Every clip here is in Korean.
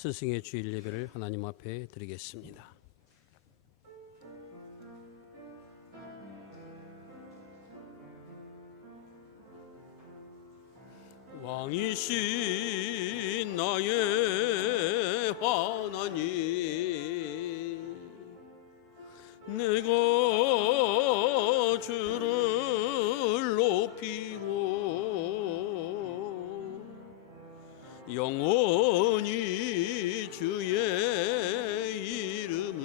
스승의 주일 예배를 하나님 앞에 드리겠습니다. 왕이신 나의 하나님, 내가 주를 높이고 영원히 주의 이름을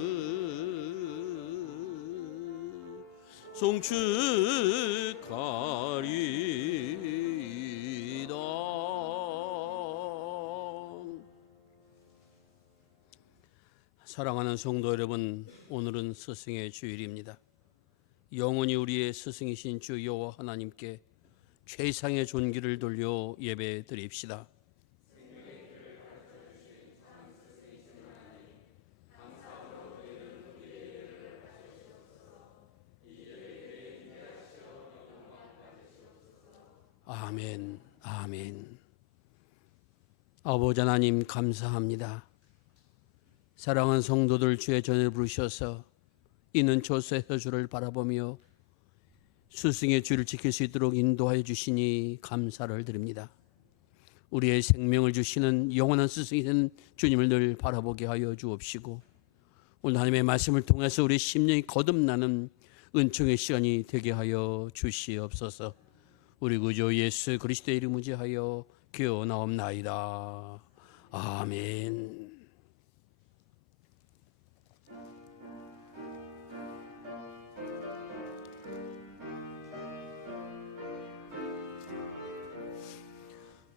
송축하리이다. 사랑하는 성도 여러분, 오늘은 스승의 주일입니다. 영원히 우리의 스승이신 주 여호와 하나님께 최상의 존귀를 돌려 예배 드립시다. 아멘, 아멘. 아버지 하나님 감사합니다. 사랑하는 성도들 주의 전을 부르셔서 이는 조서에서 주를 바라보며 스승의 주를 지킬 수 있도록 인도하여 주시니 감사를 드립니다. 우리의 생명을 주시는 영원한 스승이신 주님을 늘 바라보게 하여 주옵시고, 오늘 하나님의 말씀을 통해서 우리 심령이 거듭나는 은총의 시간이 되게 하여 주시옵소서. 우리 구주 예수 그리스도의 이름 의지하여 기도나옵나이다. 아멘.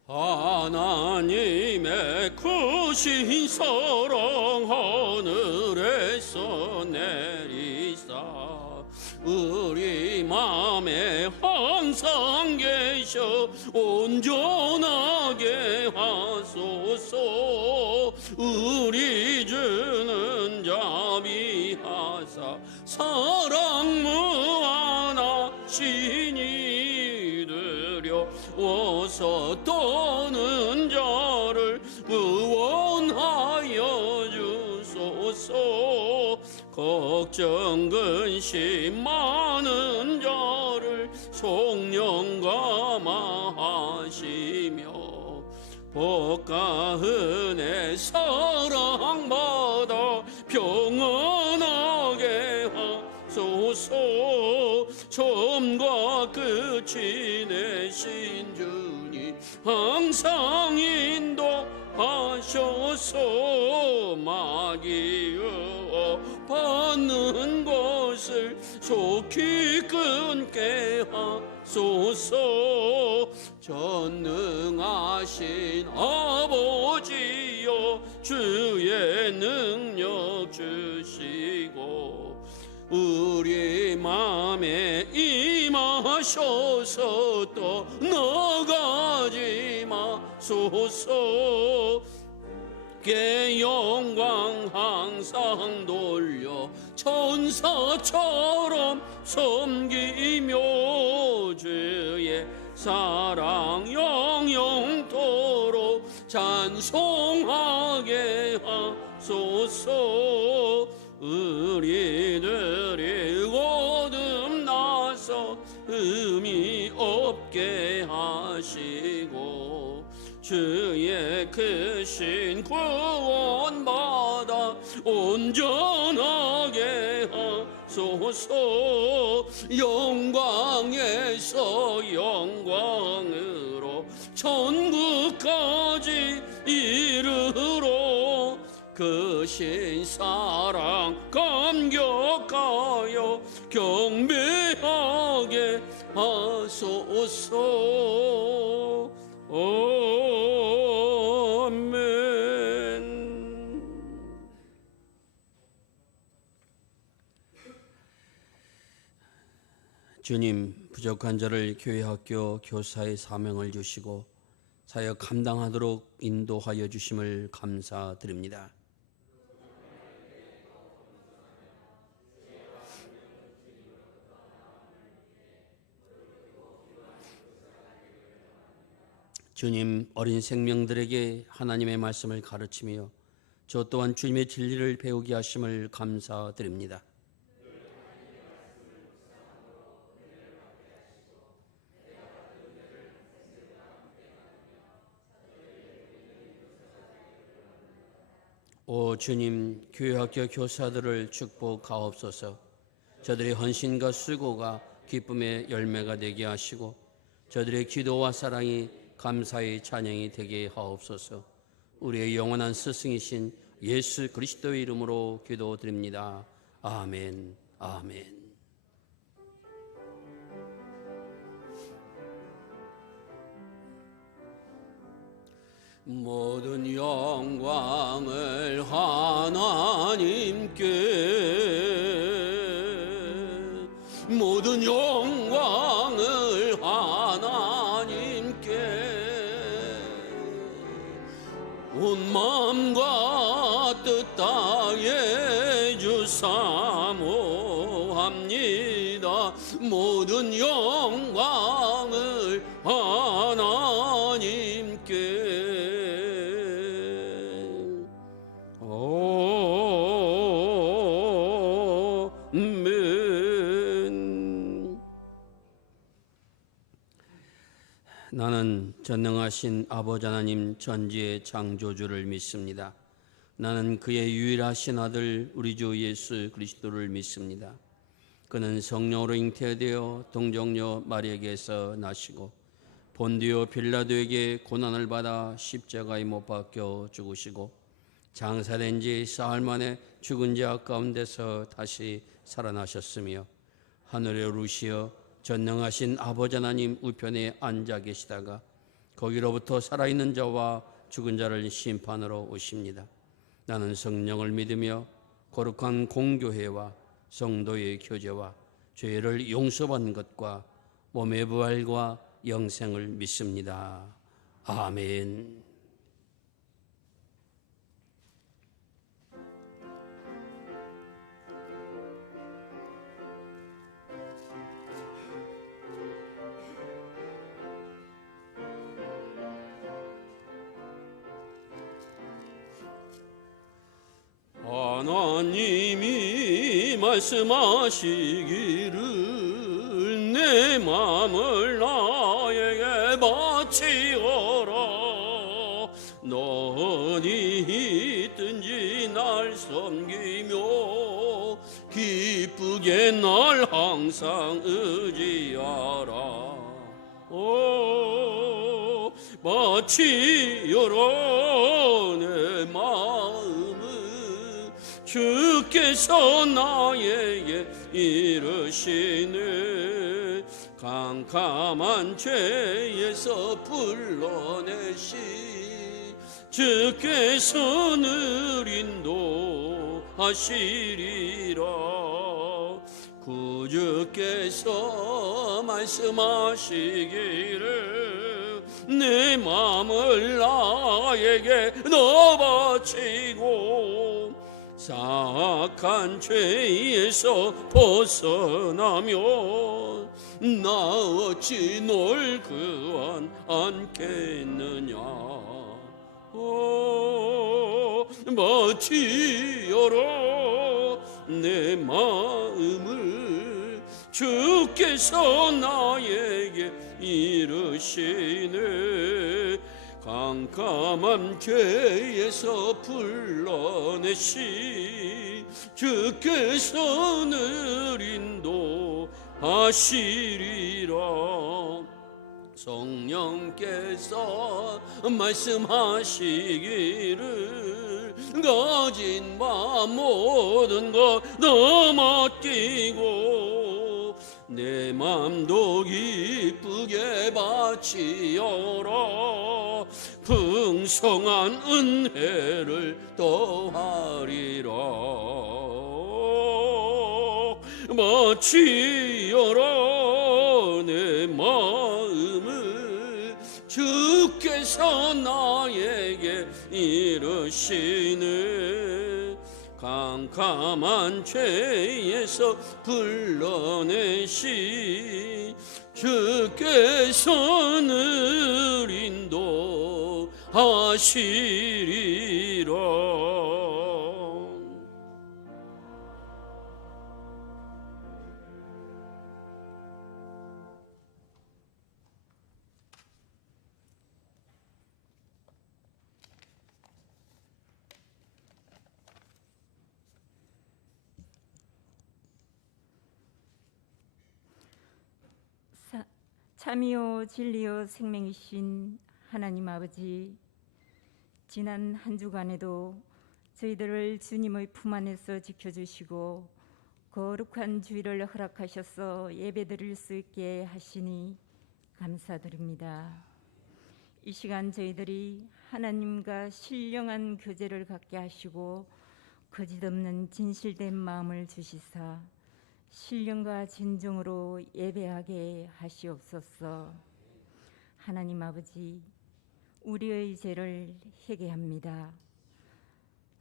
하나님의 크신 사랑 하늘에서 내리사 우리 맘에 항상 계셔 온전하게 하소서. 우리 주는 자비하사 사랑 무한하시니 두려워서 떠는 자를 구원하여 주소서. 걱정 근심 많은 자를 성령 감화하시며 복과 은혜 사랑받아 평안하게 하소서. 처음과 끝이 되신 주님 항상 인도하셔서 마귀여 받는 것을 속히 끊게 하소서. 전능하신 아버지여 주의 능력 주시고 우리 맘에 임하셔서 떠나가지 마소서. 께 영광 항상 돌려 천사처럼 섬기며 주의 사랑 영영토록 찬송하게 하소서. 우리들이 거듭나서 의미 없게 하시고 주의 크신 구원받아 온전하게 하소서. 영광에서 영광으로 천국까지 이르러 크신 사랑 감격하여 경배하게 하소서. 아멘. 주님, 부족한 자를 교회 학교 교사의 사명을 주시고 사역 감당하도록 인도하여 주심을 감사드립니다. 주님, 어린 생명들에게 하나님의 말씀을 가르치며 저 또한 주님의 진리를 배우게 하심을 감사드립니다. 오 주님, 교회학교 교사들을 축복하옵소서. 저들의 헌신과 수고가 기쁨의 열매가 되게 하시고 저들의 기도와 사랑이 감사의 찬양이 되게 하옵소서. 우리의 영원한 스승이신 예수 그리스도의 이름으로 기도드립니다. 아멘. 아멘. 모든 영광을 하나님께, 모든 영광을 하나님께 온 마음과 뜻 다해 주사모합니다. 모든 영광을 하나님께. 나는 전능하신 아버지 하나님 전지의 창조주를 믿습니다. 나는 그의 유일하신 아들 우리 주 예수 그리스도를 믿습니다. 그는 성령으로 잉태되어 동정녀 마리아에게서 나시고 본디오 빌라도에게 고난을 받아 십자가에 못 박혀 죽으시고 장사된 지 사흘 만에 죽은 자 가운데서 다시 살아나셨으며 하늘에 오르시어 전능하신 아버지 하나님 우편에 앉아 계시다가 거기로부터 살아있는 자와 죽은 자를 심판하러 오십니다. 나는 성령을 믿으며 거룩한 공교회와 성도의 교제와 죄를 용서받는 것과 몸의 부활과 영생을 믿습니다. 아멘. 하나님이 말씀하시기를 내 마음을 나에게 바치어라. 너 어디 있든지 날 섬기며 기쁘게 날 항상 의지하라. 오 바치어라 내 마음을. 주께서 나에게 이르시네. 깜깜한 죄에서 불러내시 주께서 늘 인도하시리라. 구주께서 말씀하시기를 내 마음을 나에게 너 바치고 사악한 죄에서 벗어나며 나 어찌 널 구원 않겠느냐. 바치어라 내 마음을. 주께서 나에게 이르시네. 깜깜한 죄에서 불러내시 주께서 늘 인도하시리라. 성령께서 말씀하시기를 가진 바 모든 것 너 맡기고 내 맘도 기쁘게 바치어라. 풍성한 은혜를 더하리라. 바치어라 내 마음을. 주께서 나에게 이르시네. 깜깜한 죄에서 불러내시 주께서 늘 인도하시리라. 참이요 진리요 생명이신 하나님 아버지, 지난 한 주간에도 저희들을 주님의 품 안에서 지켜주시고 거룩한 주일을 허락하셔서 예배드릴 수 있게 하시니 감사드립니다. 이 시간 저희들이 하나님과 신령한 교제를 갖게 하시고 거짓없는 진실된 마음을 주시사 신령과 진정으로 예배하게 하시옵소서. 하나님 아버지, 우리의 죄를 회개합니다.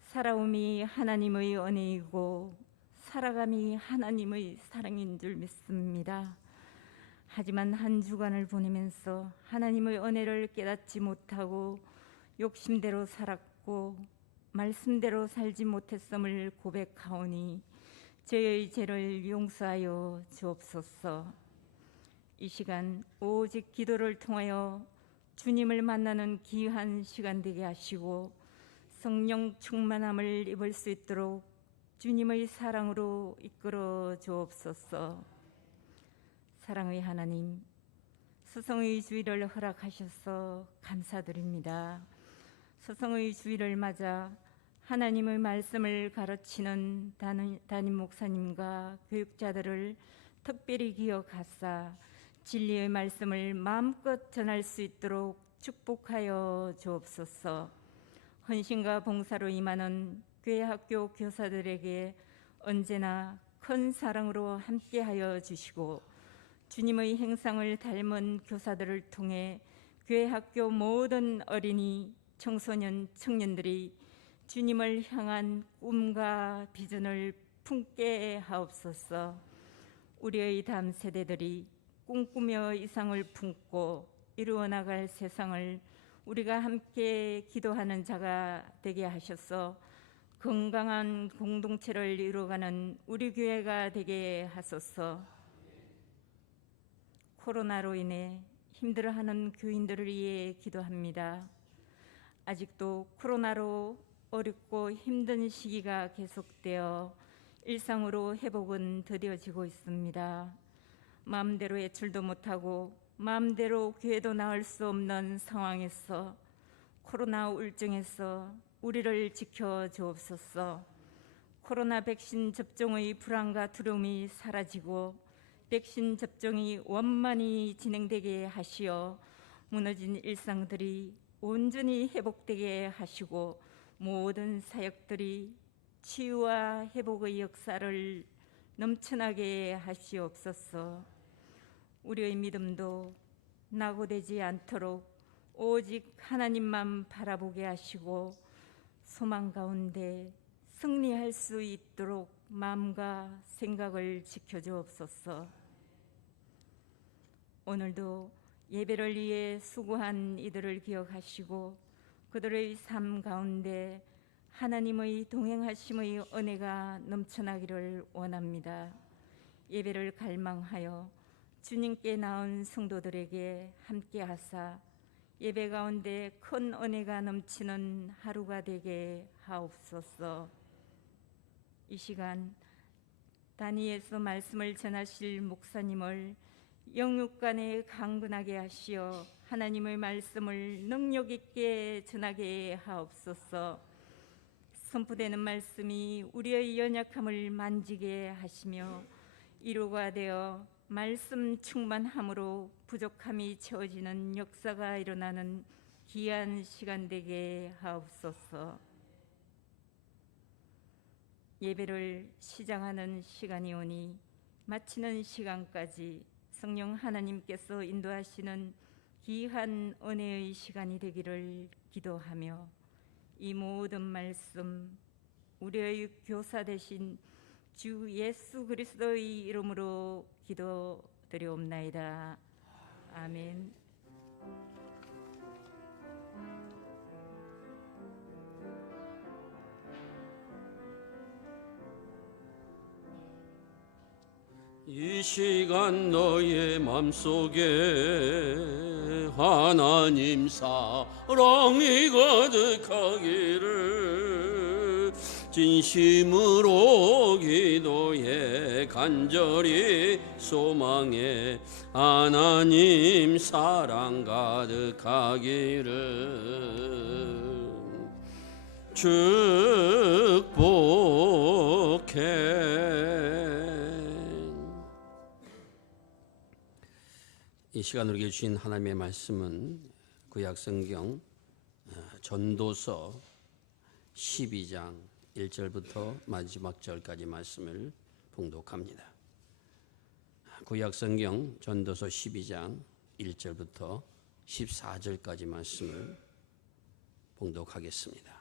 살아옴이 하나님의 은혜이고 살아감이 하나님의 사랑인 줄 믿습니다. 하지만 한 주간을 보내면서 하나님의 은혜를 깨닫지 못하고 욕심대로 살았고 말씀대로 살지 못했음을 고백하오니 저의 죄를 용서하여 주옵소서. 이 시간 오직 기도를 통하여 주님을 만나는 귀한 시간 되게 하시고 성령 충만함을 입을 수 있도록 주님의 사랑으로 이끌어 주옵소서. 사랑의 하나님, 스승의 주일을 허락하셔서 감사드립니다. 스승의 주일을 맞아 하나님의 말씀을 가르치는 담임 목사님과 교육자들을 특별히 기억하사 진리의 말씀을 마음껏 전할 수 있도록 축복하여 주옵소서. 헌신과 봉사로 임하는 교회 학교 교사들에게 언제나 큰 사랑으로 함께하여 주시고 주님의 행상을 닮은 교사들을 통해 교회 학교 모든 어린이, 청소년, 청년들이 주님을 향한 꿈과 비전을 품게 하옵소서. 우리의 다음 세대들이 꿈꾸며 이상을 품고 이루어 나갈 세상을 우리가 함께 기도하는 자가 되게 하셔서 건강한 공동체를 이루어가는 우리 교회가 되게 하소서. 코로나로 인해 힘들어하는 교인들을 위해 기도합니다. 아직도 코로나로 어렵고 힘든 시기가 계속되어 일상으로 회복은 더뎌지고 있습니다. 마음대로 외출도 못하고 마음대로 교회도 나올 수 없는 상황에서 코로나 우울증에서 우리를 지켜 주옵소서. 코로나 백신 접종의 불안과 두려움이 사라지고 백신 접종이 원만히 진행되게 하시어 무너진 일상들이 온전히 회복되게 하시고 모든 사역들이 치유와 회복의 역사를 넘쳐나게 하시옵소서. 우리의 믿음도 낙오되지 않도록 오직 하나님만 바라보게 하시고 소망 가운데 승리할 수 있도록 마음과 생각을 지켜주옵소서. 오늘도 예배를 위해 수고한 이들을 기억하시고 그들의 삶 가운데 하나님의 동행하심의 은혜가 넘쳐나기를 원합니다. 예배를 갈망하여 주님께 나온 성도들에게 함께하사 예배 가운데 큰 은혜가 넘치는 하루가 되게 하옵소서. 이 시간 단위에서 말씀을 전하실 목사님을 영육간에 강건하게 하시어 하나님의 말씀을 능력 있게 전하게 하옵소서. 선포되는 말씀이 우리의 연약함을 만지게 하시며 이루가 되어 말씀 충만함으로 부족함이 채워지는 역사가 일어나는 귀한 시간 되게 하옵소서. 예배를 시작하는 시간이 오니 마치는 시간까지 성령 하나님께서 인도하시는 귀한 은혜의 시간이 되기를 기도하며 이 모든 말씀 우리의 교사 되신 주 예수 그리스도의 이름으로 기도드리옵나이다. 아멘. 이 시간 너의 맘속에 하나님 사랑이 가득하기를 진심으로 기도해 간절히 소망해 하나님 사랑 가득하기를 축복해. 이 시간 우리에게 주신 하나님의 말씀은 구약성경 전도서 12장 1절부터 마지막 절까지 말씀을 봉독합니다. 구약성경 전도서 12장 1절부터 14절까지 말씀을 봉독하겠습니다.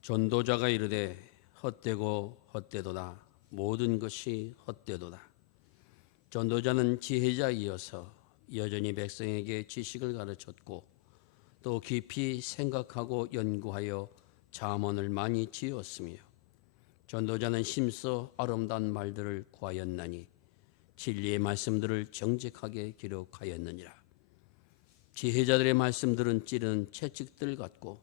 전도자가 이르되 헛되고 헛되도다. 모든 것이 헛되도다. 전도자는 지혜자이어서 여전히 백성에게 지식을 가르쳤고 또 깊이 생각하고 연구하여 잠언을 많이 지었으며 전도자는 심서 아름다운 말들을 구하였나니 진리의 말씀들을 정직하게 기록하였느니라. 지혜자들의 말씀들은 찌르는 채찍들 같고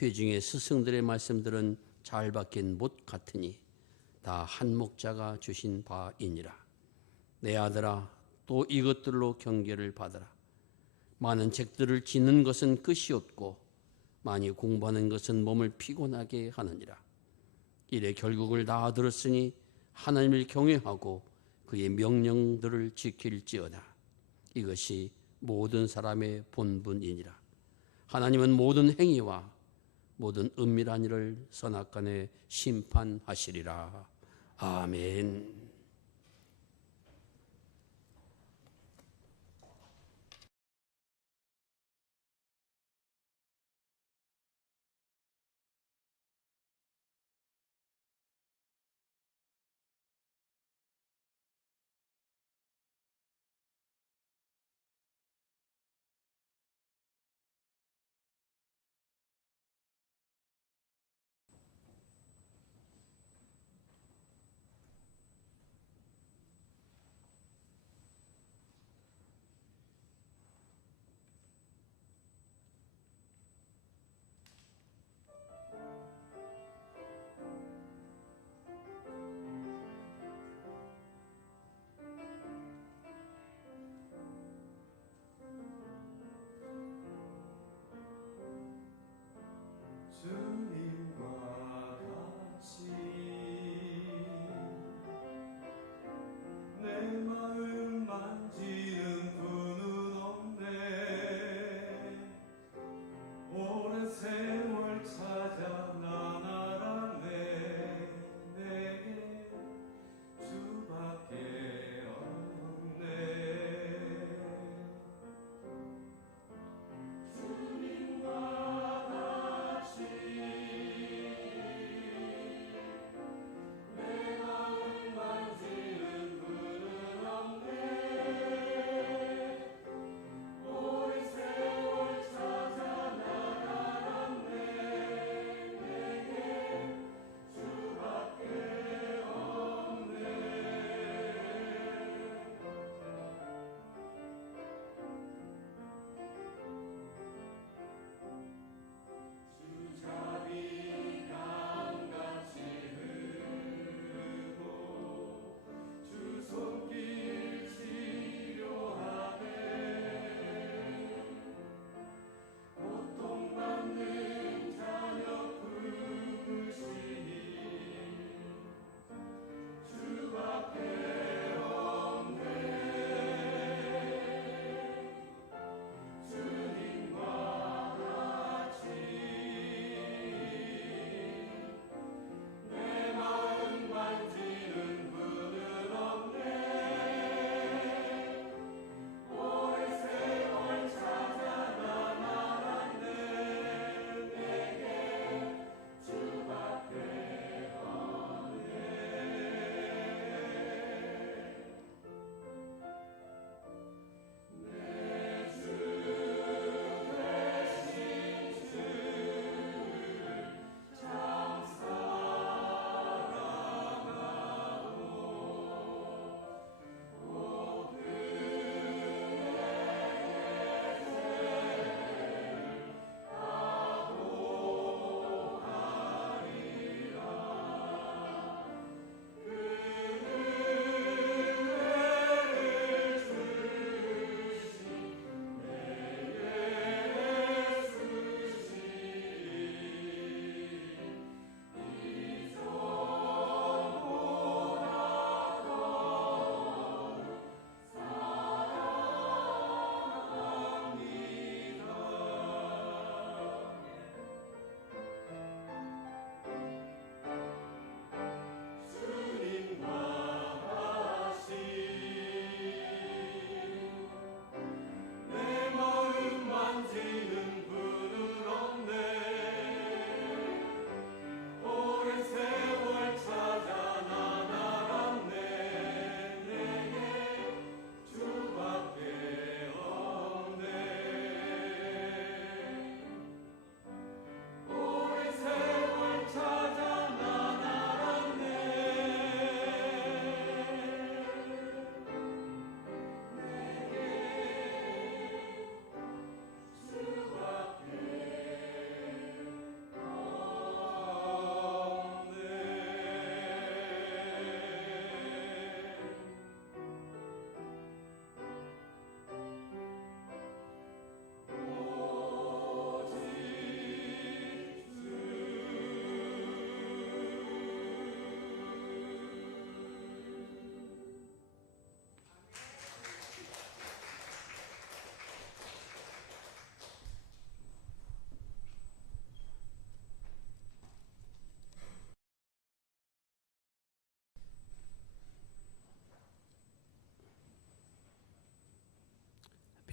회중의 스승들의 말씀들은 잘 박힌 못 같으니 다 한 목자가 주신 바이니라. 내 아들아, 또 이것들로 경계를 받으라. 많은 책들을 지는 것은 끝이 없고 많이 공부하는 것은 몸을 피곤하게 하느니라. 이래 결국을 다 들었으니 하나님을 경외하고 그의 명령들을 지킬지어다. 이것이 모든 사람의 본분이니라. 하나님은 모든 행위와 모든 은밀한 일을 선악간에 심판하시리라. 아멘.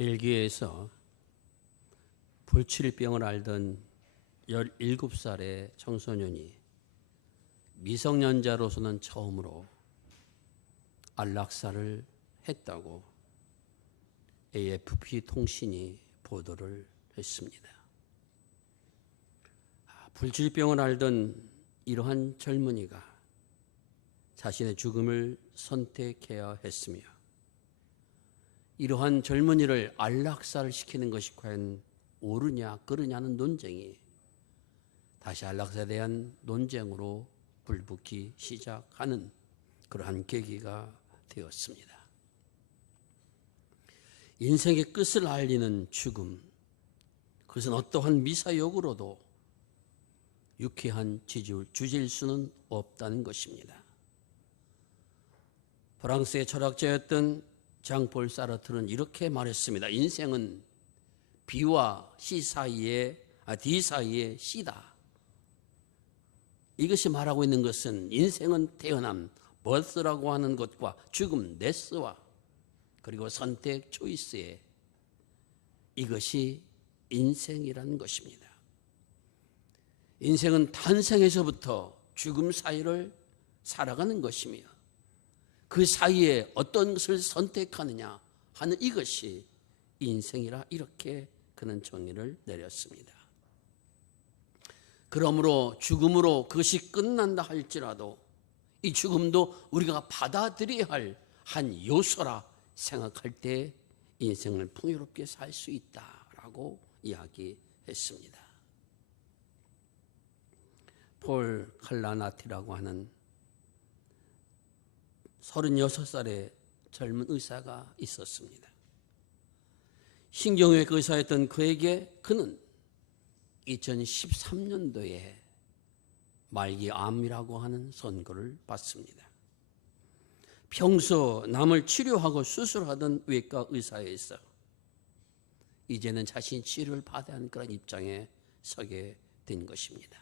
벨기에에서 불치병을 앓던 17살의 청소년이 미성년자로서는 처음으로 안락사를 했다고 AFP 통신이 보도를 했습니다. 불치병을 앓던 이러한 젊은이가 자신의 죽음을 선택해야 했으며, 이러한 젊은이를 안락사를 시키는 것이 과연 옳으냐 그르냐는 논쟁이 다시 안락사에 대한 논쟁으로 불붙기 시작하는 그러한 계기가 되었습니다. 인생의 끝을 알리는 죽음, 그것은 어떠한 미사역으로도 유쾌한 주제일 수는 없다는 것입니다. 프랑스의 철학자였던 장폴 사르트는 이렇게 말했습니다. 인생은 B와 D 사이의 C다. 이것이 말하고 있는 것은 인생은 태어남, birth라고 하는 것과 죽음, death와 그리고 선택, choice의 이것이 인생이라는 것입니다. 인생은 탄생에서부터 죽음 사이를 살아가는 것이며, 그 사이에 어떤 것을 선택하느냐 하는 이것이 인생이라, 이렇게 그는 정의를 내렸습니다. 그러므로 죽음으로 그것이 끝난다 할지라도 이 죽음도 우리가 받아들여야 할 한 요소라 생각할 때 인생을 풍요롭게 살 수 있다라고 이야기했습니다. 폴 칼라나티라고 하는 36살의 젊은 의사가 있었습니다. 신경외과 의사였던 그에게 그는 2013년도에 말기암이라고 하는 선고를 받습니다. 평소 남을 치료하고 수술하던 외과 의사에서 이제는 자신이 치료를 받아야 하는 그런 입장에 서게 된 것입니다.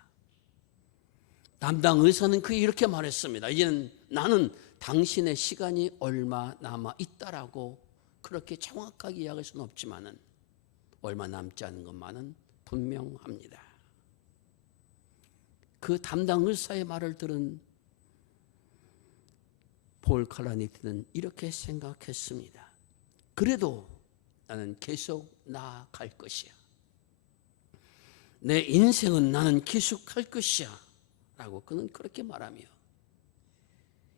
담당 의사는 그에 이렇게 말했습니다. 이제는 나는 당신의 시간이 얼마 남아 있다라고 그렇게 정확하게 이야기할 수는 없지만은 얼마 남지 않은 것만은 분명합니다. 그 담당 의사의 말을 들은 폴 칼라니티는 이렇게 생각했습니다. 그래도 나는 계속 나아갈 것이야. 내 인생은 나는 계속할 것이야 라고 그는 그렇게 말하며,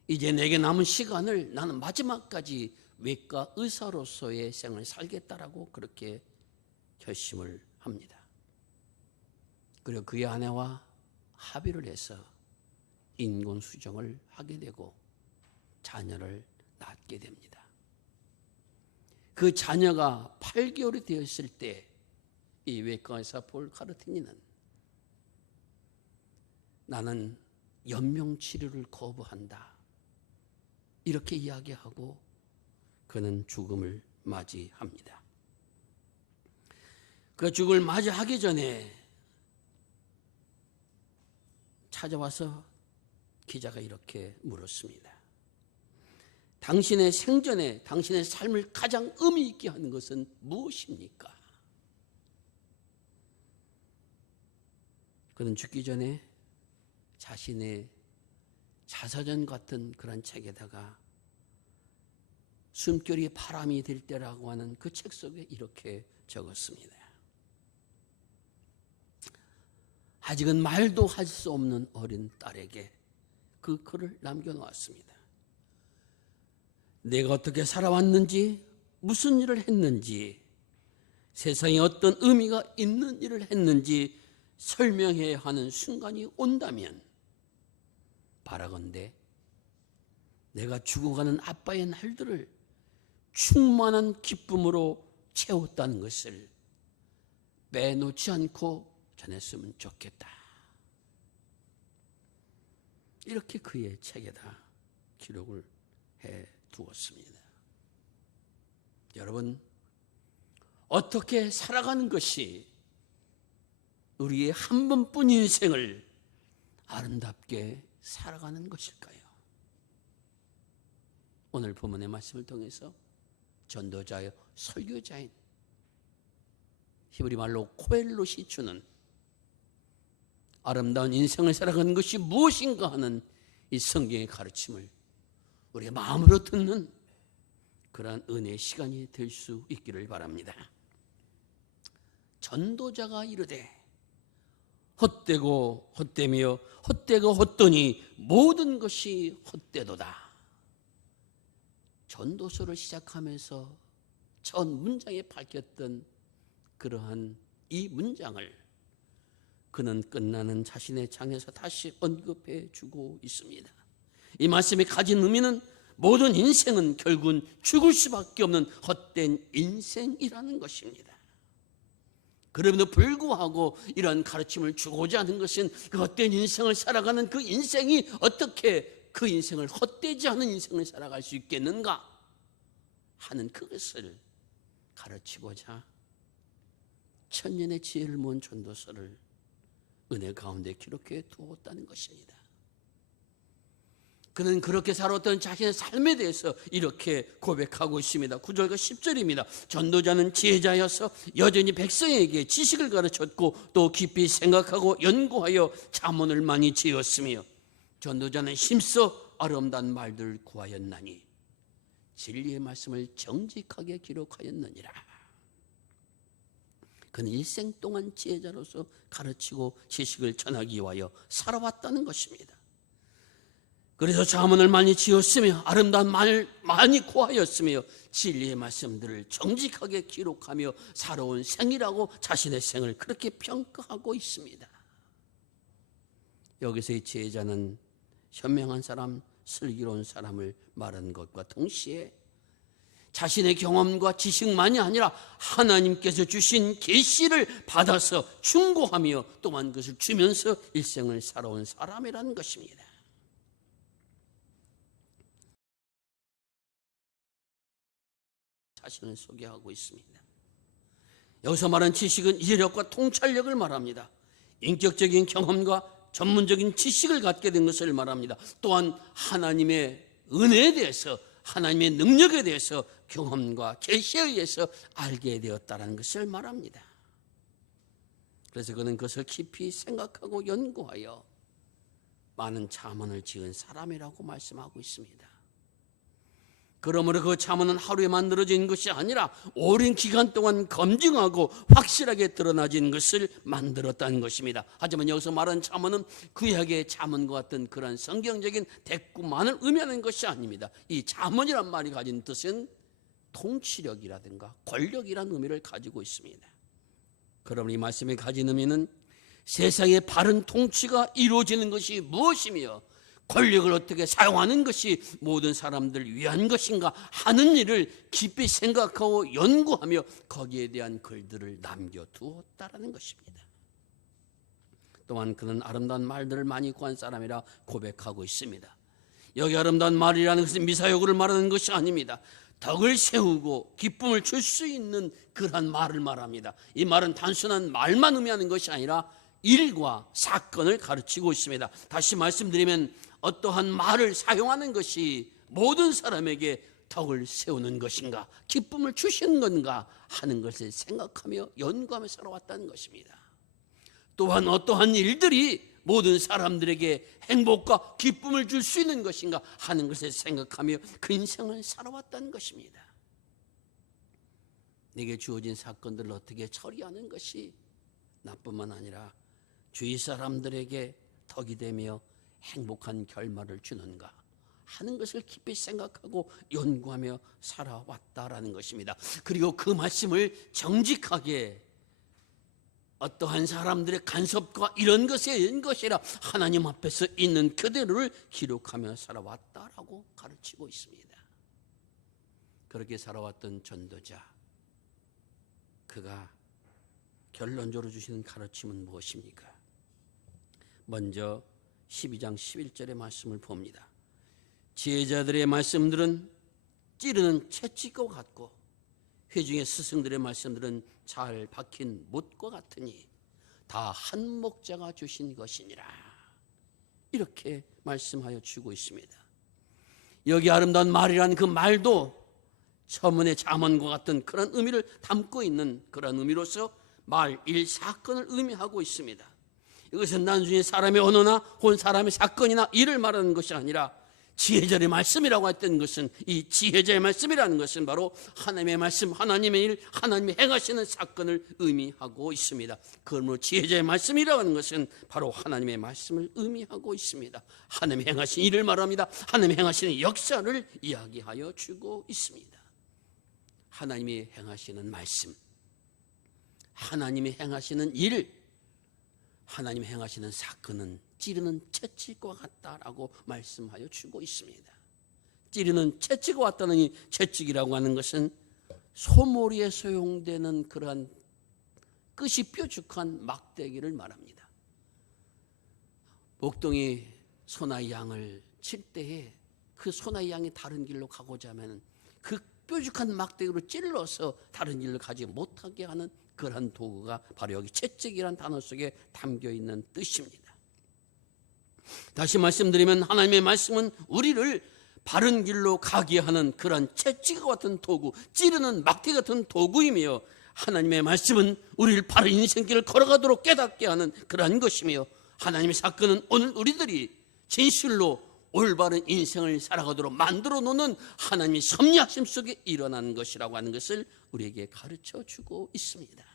이제 내게 남은 시간을 나는 마지막까지 외과 의사로서의 생을 살겠다라고 그렇게 결심을 합니다. 그리고 그의 아내와 합의를 해서 인공수정을 하게 되고 자녀를 낳게 됩니다. 그 자녀가 8개월이 되었을 때 이 외과 의사 폴 카르티니는 나는 연명치료를 거부한다 이렇게 이야기하고 그는 죽음을 맞이합니다. 그 죽음을 맞이하기 전에 찾아와서 기자가 이렇게 물었습니다. 당신의 생전에 당신의 삶을 가장 의미 있게 하는 것은 무엇입니까? 그는 죽기 전에 자신의 자서전 같은 그런 책에다가 숨결이 바람이 들 때라고 하는 그 책 속에 이렇게 적었습니다. 아직은 말도 할 수 없는 어린 딸에게 그 글을 남겨놓았습니다. 내가 어떻게 살아왔는지, 무슨 일을 했는지, 세상에 어떤 의미가 있는 일을 했는지 설명해야 하는 순간이 온다면 바라건대 내가 죽어가는 아빠의 날들을 충만한 기쁨으로 채웠다는 것을 빼놓지 않고 전했으면 좋겠다. 이렇게 그의 책에다 기록을 해 두었습니다. 여러분, 어떻게 살아가는 것이 우리의 한 번뿐 인생을 아름답게 살아가는 것일까요? 오늘 본문의 말씀을 통해서 전도자여 설교자인 히브리 말로 코엘롯이 주는 아름다운 인생을 살아가는 것이 무엇인가 하는 이 성경의 가르침을 우리가 마음으로 듣는 그러한 은혜의 시간이 될 수 있기를 바랍니다. 전도자가 이르되 헛되고 헛되며 헛되고 헛되니 모든 것이 헛되도다. 전도서를 시작하면서 첫 문장에 밝혔던 그러한 이 문장을 그는 끝나는 자신의 장에서 다시 언급해 주고 있습니다. 이 말씀이 가진 의미는 모든 인생은 결국은 죽을 수밖에 없는 헛된 인생이라는 것입니다. 그럼에도 불구하고 이러한 가르침을 주고자 하는 것은 그 헛된 인생을 살아가는 그 인생이 어떻게 그 인생을 헛되지 않은 인생을 살아갈 수 있겠는가 하는 그것을 가르치고자 천년의 지혜를 모은 전도서를 은혜 가운데 기록해 두었다는 것입니다. 그는 그렇게 살았던 자신의 삶에 대해서 이렇게 고백하고 있습니다. 9절과 10절입니다. 전도자는 지혜자여서 여전히 백성에게 지식을 가르쳤고 또 깊이 생각하고 연구하여 자문을 많이 지었으며 전도자는 힘써 아름다운 말들을 구하였나니 진리의 말씀을 정직하게 기록하였느니라. 그는 일생 동안 지혜자로서 가르치고 지식을 전하기 위하여 살아왔다는 것입니다. 그래서 자문을 많이 지었으며 아름다운 말 많이 구하였으며 진리의 말씀들을 정직하게 기록하며 살아온 생이라고 자신의 생을 그렇게 평가하고 있습니다. 여기서의 지혜자는 현명한 사람, 슬기로운 사람을 말하는 것과 동시에 자신의 경험과 지식만이 아니라 하나님께서 주신 계시를 받아서 충고하며 또한 그것을 주면서 일생을 살아온 사람이라는 것입니다. 자신을 소개하고 있습니다. 여기서 말한 지식은 이해력과 통찰력을 말합니다. 인격적인 경험과 전문적인 지식을 갖게 된 것을 말합니다. 또한 하나님의 은혜에 대해서 하나님의 능력에 대해서 경험과 계시에 의해서 알게 되었다는 것을 말합니다. 그래서 그는 그것을 깊이 생각하고 연구하여 많은 자문을 지은 사람이라고 말씀하고 있습니다. 그러므로 그 자문은 하루에 만들어진 것이 아니라 오랜 기간 동안 검증하고 확실하게 드러나진 것을 만들었다는 것입니다. 하지만 여기서 말하는 자문은 구약의 자문과 같은 그런 성경적인 대꾸만을 의미하는 것이 아닙니다. 이 자문이란 말이 가진 뜻은 통치력이라든가 권력이라는 의미를 가지고 있습니다. 그러므로 이 말씀이 가진 의미는 세상의 바른 통치가 이루어지는 것이 무엇이며 권력을 어떻게 사용하는 것이 모든 사람들을 위한 것인가 하는 일을 깊이 생각하고 연구하며 거기에 대한 글들을 남겨두었다라는 것입니다. 또한 그는 아름다운 말들을 많이 구한 사람이라 고백하고 있습니다. 여기 아름다운 말이라는 것은 미사여구를 말하는 것이 아닙니다. 덕을 세우고 기쁨을 줄 수 있는 그러한 말을 말합니다. 이 말은 단순한 말만 의미하는 것이 아니라 일과 사건을 가르치고 있습니다. 다시 말씀드리면 어떠한 말을 사용하는 것이 모든 사람에게 덕을 세우는 것인가, 기쁨을 주시는 건가 하는 것을 생각하며 연구하며 살아왔다는 것입니다. 또한 어떠한 일들이 모든 사람들에게 행복과 기쁨을 줄 수 있는 것인가 하는 것을 생각하며 그 인생을 살아왔다는 것입니다. 내게 주어진 사건들을 어떻게 처리하는 것이 나뿐만 아니라 주위 사람들에게 덕이 되며 행복한 결말을 주는가 하는 것을 깊이 생각하고 연구하며 살아왔다라는 것입니다. 그리고 그 말씀을 정직하게 어떠한 사람들의 간섭과 이런 것에 있는 것이라 하나님 앞에서 있는 그대로를 기록하며 살아왔다라고 가르치고 있습니다. 그렇게 살아왔던 전도자, 그가 결론적으로 주시는 가르침은 무엇입니까? 먼저 12장 11절의 말씀을 봅니다. 지혜자들의 말씀들은 찌르는 채찍과 같고 회중의 스승들의 말씀들은 잘 박힌 못과 같으니 다 한 목자가 주신 것이니라. 이렇게 말씀하여 주고 있습니다. 여기 아름다운 말이라는 그 말도 처문의 자문과 같은 그런 의미를 담고 있는 그런 의미로서 말, 일, 사건을 의미하고 있습니다. 이것은 단순히 사람의 언어나 혹은 사람의 사건이나 일을 말하는 것이 아니라 지혜자의 말씀이라고 했던 것은, 이 지혜자의 말씀이라는 것은 바로 하나님의 말씀, 하나님의 일, 하나님이 행하시는 사건을 의미하고 있습니다. 그러므로 지혜자의 말씀이라고 하는 것은 바로 하나님의 말씀을 의미하고 있습니다. 하나님이 행하신 일을 말합니다. 하나님이 하시는 역사를 이야기하여 주고 있습니다. 하나님이 행하시는 말씀, 하나님이 행하시는 일, 하나님이 행하시는 사건은 찌르는 채찍과 같다라고 말씀하여 주고 있습니다. 찌르는 채찍과 같다는 이 채찍이라고 하는 것은 소몰이에 소용되는 그러한 끝이 뾰족한 막대기를 말합니다. 목동이 소나이 양을 칠 때에 그 소나이 양이 다른 길로 가고자 하면 그 뾰족한 막대기로 찔러서 다른 길로 가지 못하게 하는 그러한 도구가 바로 여기 채찍이라는 단어 속에 담겨 있는 뜻입니다. 다시 말씀드리면 하나님의 말씀은 우리를 바른 길로 가게 하는 그러한 채찍 같은 도구, 찌르는 막대 같은 도구이며, 하나님의 말씀은 우리를 바른 인생길을 걸어가도록 깨닫게 하는 그러한 것이며, 하나님의 사건은 오늘 우리들이 진실로 올바른 인생을 살아가도록 만들어 놓는 하나님의 섭리하심 속에 일어나는 것이라고 하는 것을 우리에게 가르쳐 주고 있습니다.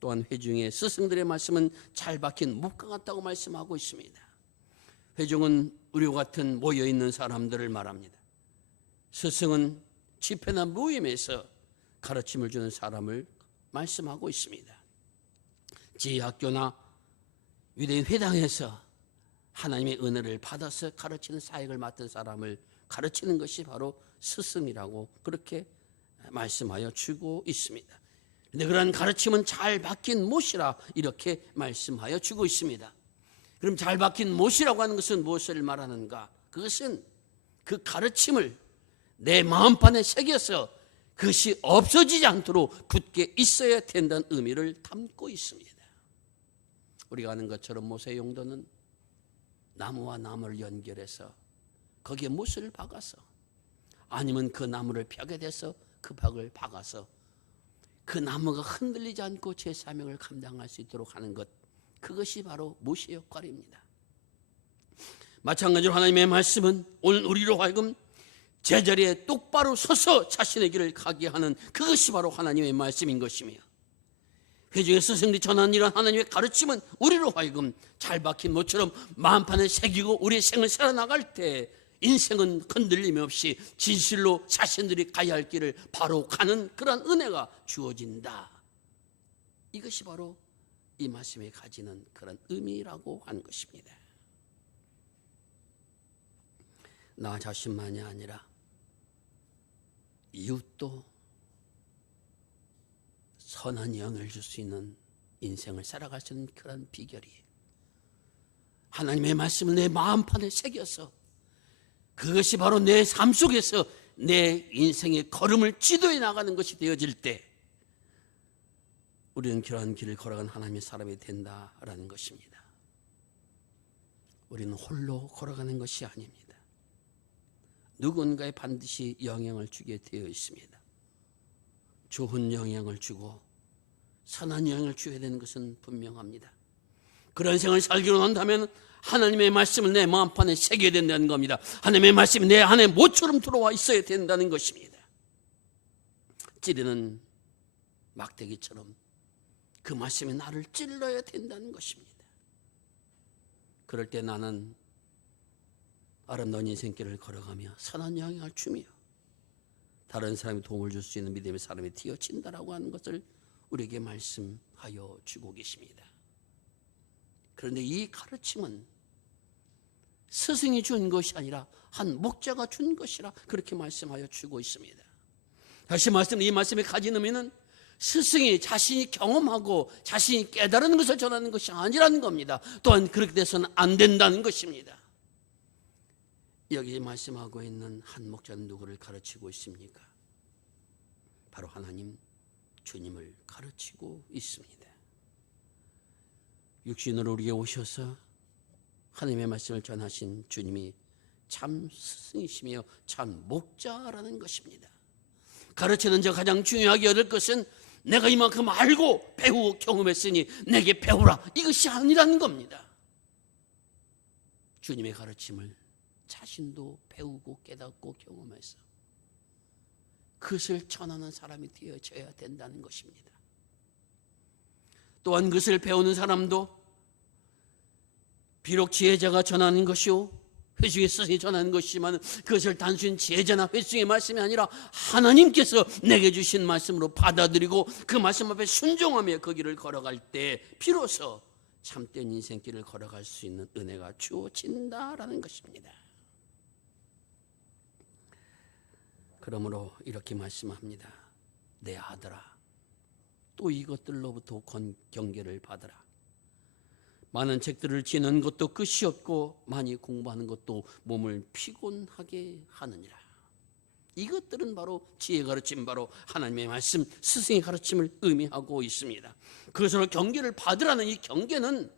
또한 회중의 스승들의 말씀은 잘 박힌 묵과 같다고 말씀하고 있습니다. 회중은 우리와 같은 모여있는 사람들을 말합니다. 스승은 집회나 모임에서 가르침을 주는 사람을 말씀하고 있습니다. 지혜학교나 유대인 회당에서 하나님의 은혜를 받아서 가르치는 사역을 맡은 사람을 가르치는 것이 바로 스승이라고 그렇게 말씀하여 주고 있습니다. 그런데 그러한 가르침은 잘 박힌 못이라 이렇게 말씀하여 주고 있습니다. 그럼 잘 박힌 못이라고 하는 것은 무엇을 말하는가? 그것은 그 가르침을 내 마음판에 새겨서 그것이 없어지지 않도록 굳게 있어야 된다는 의미를 담고 있습니다. 우리가 아는 것처럼 모세의 용도는 나무와 나무를 연결해서 거기에 못을 박아서, 아니면 그 나무를 펴게 돼서 그 벽을 박아서 그 나무가 흔들리지 않고 제 사명을 감당할 수 있도록 하는 것, 그것이 바로 못의 역할입니다. 마찬가지로 하나님의 말씀은 오늘 우리로 하여금 제자리에 똑바로 서서 자신의 길을 가게 하는 그것이 바로 하나님의 말씀인 것이며, 회중의 스승들이 전하는 이런 하나님의 가르침은 우리로 하여금 잘 박힌 못처럼 마음판에 새기고 우리의 생을 살아나갈 때 인생은 흔들림 없이 진실로 자신들이 가야 할 길을 바로 가는 그런 은혜가 주어진다. 이것이 바로 이 말씀에 가지는 그런 의미라고 하는 것입니다. 나 자신만이 아니라 이웃도 선한 영을 줄 수 있는 인생을 살아갈 수 있는 그런 비결이, 하나님의 말씀을 내 마음판에 새겨서 그것이 바로 내 삶 속에서 내 인생의 걸음을 지도해 나가는 것이 되어질 때 우리는 그러한 길을 걸어간 하나님의 사람이 된다라는 것입니다. 우리는 홀로 걸어가는 것이 아닙니다. 누군가에 반드시 영향을 주게 되어 있습니다. 좋은 영향을 주고 선한 영향을 줘야 되는 것은 분명합니다. 그런 생을 살기로 한다면 하나님의 말씀을 내 마음판에 새겨야 된다는 겁니다. 하나님의 말씀이 내 안에 모처럼 들어와 있어야 된다는 것입니다. 찌르는 막대기처럼 그 말씀이 나를 찔러야 된다는 것입니다. 그럴 때 나는 아름다운 인생길을 걸어가며 선한 영향을 주며 다른 사람이 도움을 줄 수 있는 믿음의 사람이 되어진다라고 하는 것을 우리에게 말씀하여 주고 계십니다. 그런데 이 가르침은 스승이 준 것이 아니라 한 목자가 준 것이라 그렇게 말씀하여 주고 있습니다. 다시 말씀, 이 말씀에 가진 의미는 스승이 자신이 경험하고 자신이 깨달은 것을 전하는 것이 아니라는 겁니다. 또한 그렇게 돼서는 안 된다는 것입니다. 여기 말씀하고 있는 한 목자는 누구를 가르치고 있습니까? 바로 하나님 주님을 가르치고 있습니다. 육신으로 우리에게 오셔서 하나님의 말씀을 전하신 주님이 참 스승이시며 참 목자라는 것입니다. 가르치는 자 가장 중요하게 여길 것은 내가 이만큼 알고 배우고 경험했으니 내게 배우라, 이것이 아니라는 겁니다. 주님의 가르침을 자신도 배우고 깨닫고 경험해서 그것을 전하는 사람이 되어져야 된다는 것입니다. 또한 그것을 배우는 사람도 비록 지혜자가 전하는 것이요 회중의 스승이 전하는 것이지만 그것을 단순히 지혜자나 회중의 말씀이 아니라 하나님께서 내게 주신 말씀으로 받아들이고 그 말씀 앞에 순종하며 그 길을 걸어갈 때 비로소 참된 인생길을 걸어갈 수 있는 은혜가 주어진다라는 것입니다. 그러므로 이렇게 말씀합니다. 내 아들아, 또 이것들로부터 경계를 받으라. 많은 책들을 지는 것도 끝이 없고 많이 공부하는 것도 몸을 피곤하게 하느니라. 이것들은 바로 지혜 가르침, 바로 하나님의 말씀, 스승의 가르침을 의미하고 있습니다. 그것으로 경계를 받으라는 이 경계는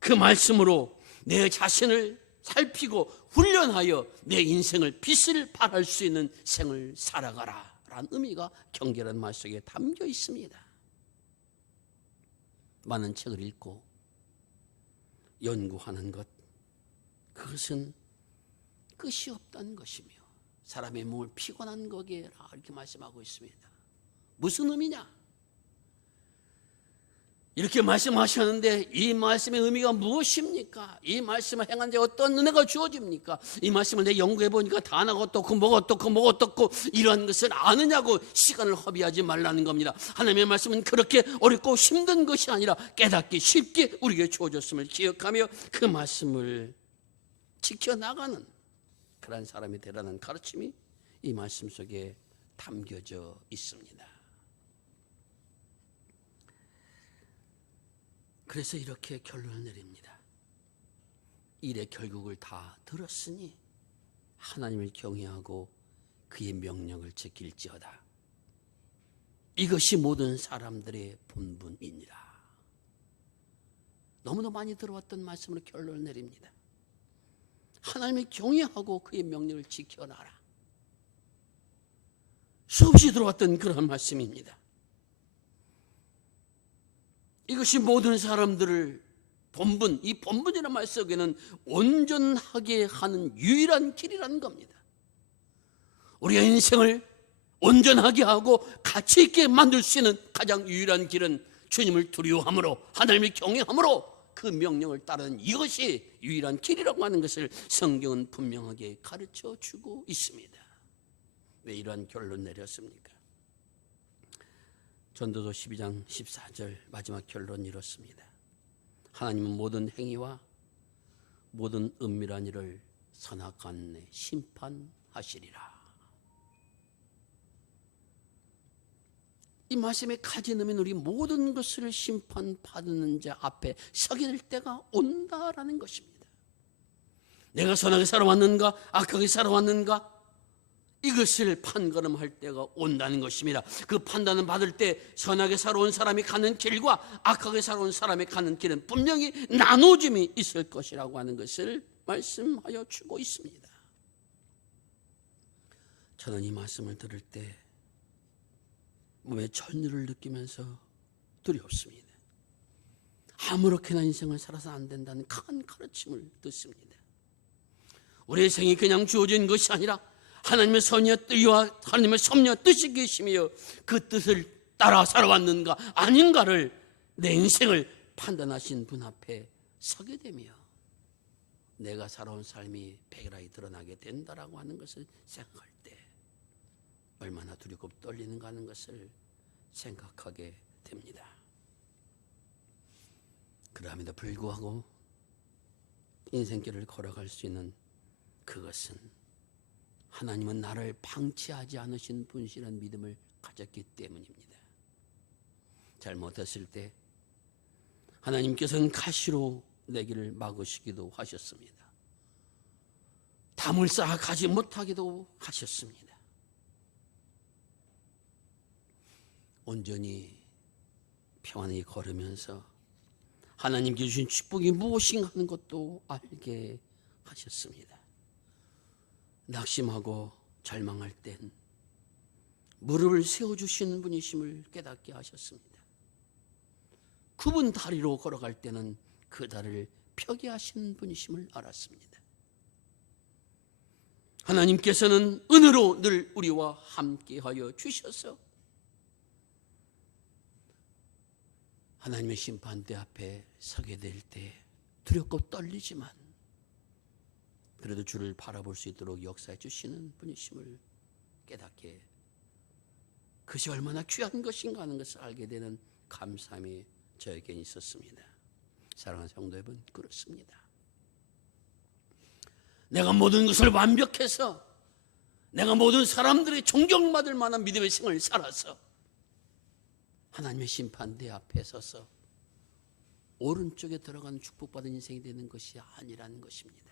그 말씀으로 내 자신을 살피고 훈련하여 내 인생을 빛을 발할 수 있는 생을 살아가라 라는 의미가 경계라는 말 속에 담겨 있습니다. 많은 책을 읽고 연구하는 것, 그것은 끝이 없다는 것이며 사람의 몸을 피곤한 거기에라 이렇게 말씀하고 있습니다. 무슨 의미냐? 이렇게 말씀하셨는데 이 말씀의 의미가 무엇입니까? 이 말씀을 행한 데 어떤 은혜가 주어집니까? 이 말씀을 내 연구해 보니까 단어가 어떻고 뭐가 어떻고 뭐가 어떻고 이러한 것을 아느냐고 시간을 허비하지 말라는 겁니다. 하나님의 말씀은 그렇게 어렵고 힘든 것이 아니라 깨닫기 쉽게 우리에게 주어졌음을 기억하며 그 말씀을 지켜나가는 그런 사람이 되라는 가르침이 이 말씀 속에 담겨져 있습니다. 그래서 이렇게 결론을 내립니다. 일의 결국을 다 들었으니 하나님을 경외하고 그의 명령을 지킬지어다. 이것이 모든 사람들의 본분이니라. 너무나 많이 들어왔던 말씀으로 결론을 내립니다. 하나님을 경외하고 그의 명령을 지켜나라. 수없이 들어왔던 그런 말씀입니다. 이것이 모든 사람들을 본분, 이 본분이라는 말 속에는 온전하게 하는 유일한 길이라는 겁니다. 우리의 인생을 온전하게 하고 가치 있게 만들 수 있는 가장 유일한 길은 주님을 두려워함으로, 하나님을 경외함으로 그 명령을 따르는 이것이 유일한 길이라고 하는 것을 성경은 분명하게 가르쳐 주고 있습니다. 왜 이러한 결론 내렸습니까? 전도서 12장 14절 마지막 결론 이렇습니다. 하나님은 모든 행위와 모든 은밀한 일을 선악간에 심판하시리라. 이 말씀에 가진 의미는 우리 모든 것을 심판받는 자 앞에 서게 될 때가 온다라는 것입니다. 내가 선하게 살아왔는가 악하게 살아왔는가 이것을 판가름할 때가 온다는 것입니다. 그 판단을 받을 때 선하게 살아온 사람이 가는 길과 악하게 살아온 사람이 가는 길은 분명히 나눠짐이 있을 것이라고 하는 것을 말씀하여 주고 있습니다. 저는 이 말씀을 들을 때 몸에 전율을 느끼면서 두렵습니다. 아무렇게나 인생을 살아서 안 된다는 큰 가르침을 듣습니다. 우리의 생이 그냥 주어진 것이 아니라 하나님의 선의와 뜻과 하나님의 섭리와 뜻이 계시며 그 뜻을 따라 살아왔는가 아닌가를 내 인생을 판단하신 분 앞에 서게 되며 내가 살아온 삶이 백일하게 드러나게 된다라고 하는 것을 생각할 때 얼마나 두렵고 떨리는가 하는 것을 생각하게 됩니다. 그럼에도 불구하고 인생길을 걸어갈 수 있는 그것은 하나님은 나를 방치하지 않으신 분이라는 믿음을 가졌기 때문입니다. 잘못했을 때 하나님께서는 가시로 내 길을 막으시기도 하셨습니다. 담을 쌓아 가지 못하기도 하셨습니다. 온전히 평안히 걸으면서 하나님께 주신 축복이 무엇인가 하는 것도 알게 하셨습니다. 낙심하고 절망할 땐 무릎을 세워주시는 분이심을 깨닫게 하셨습니다. 그분 다리로 걸어갈 때는 그 다리를 펴게 하시는 분이심을 알았습니다. 하나님께서는 은혜로 늘 우리와 함께하여 주셔서 하나님의 심판대 앞에 서게 될 때 두렵고 떨리지만 그래도 주를 바라볼 수 있도록 역사해 주시는 분이심을 깨닫게, 그것이 얼마나 귀한 것인가 하는 것을 알게 되는 감사함이 저에게 있었습니다. 사랑하는 성도 여러분, 그렇습니다. 내가 모든 것을 완벽해서 내가 모든 사람들의 존경받을 만한 믿음의 생을 살아서 하나님의 심판대 앞에 서서 오른쪽에 들어가는 축복받은 인생이 되는 것이 아니라는 것입니다.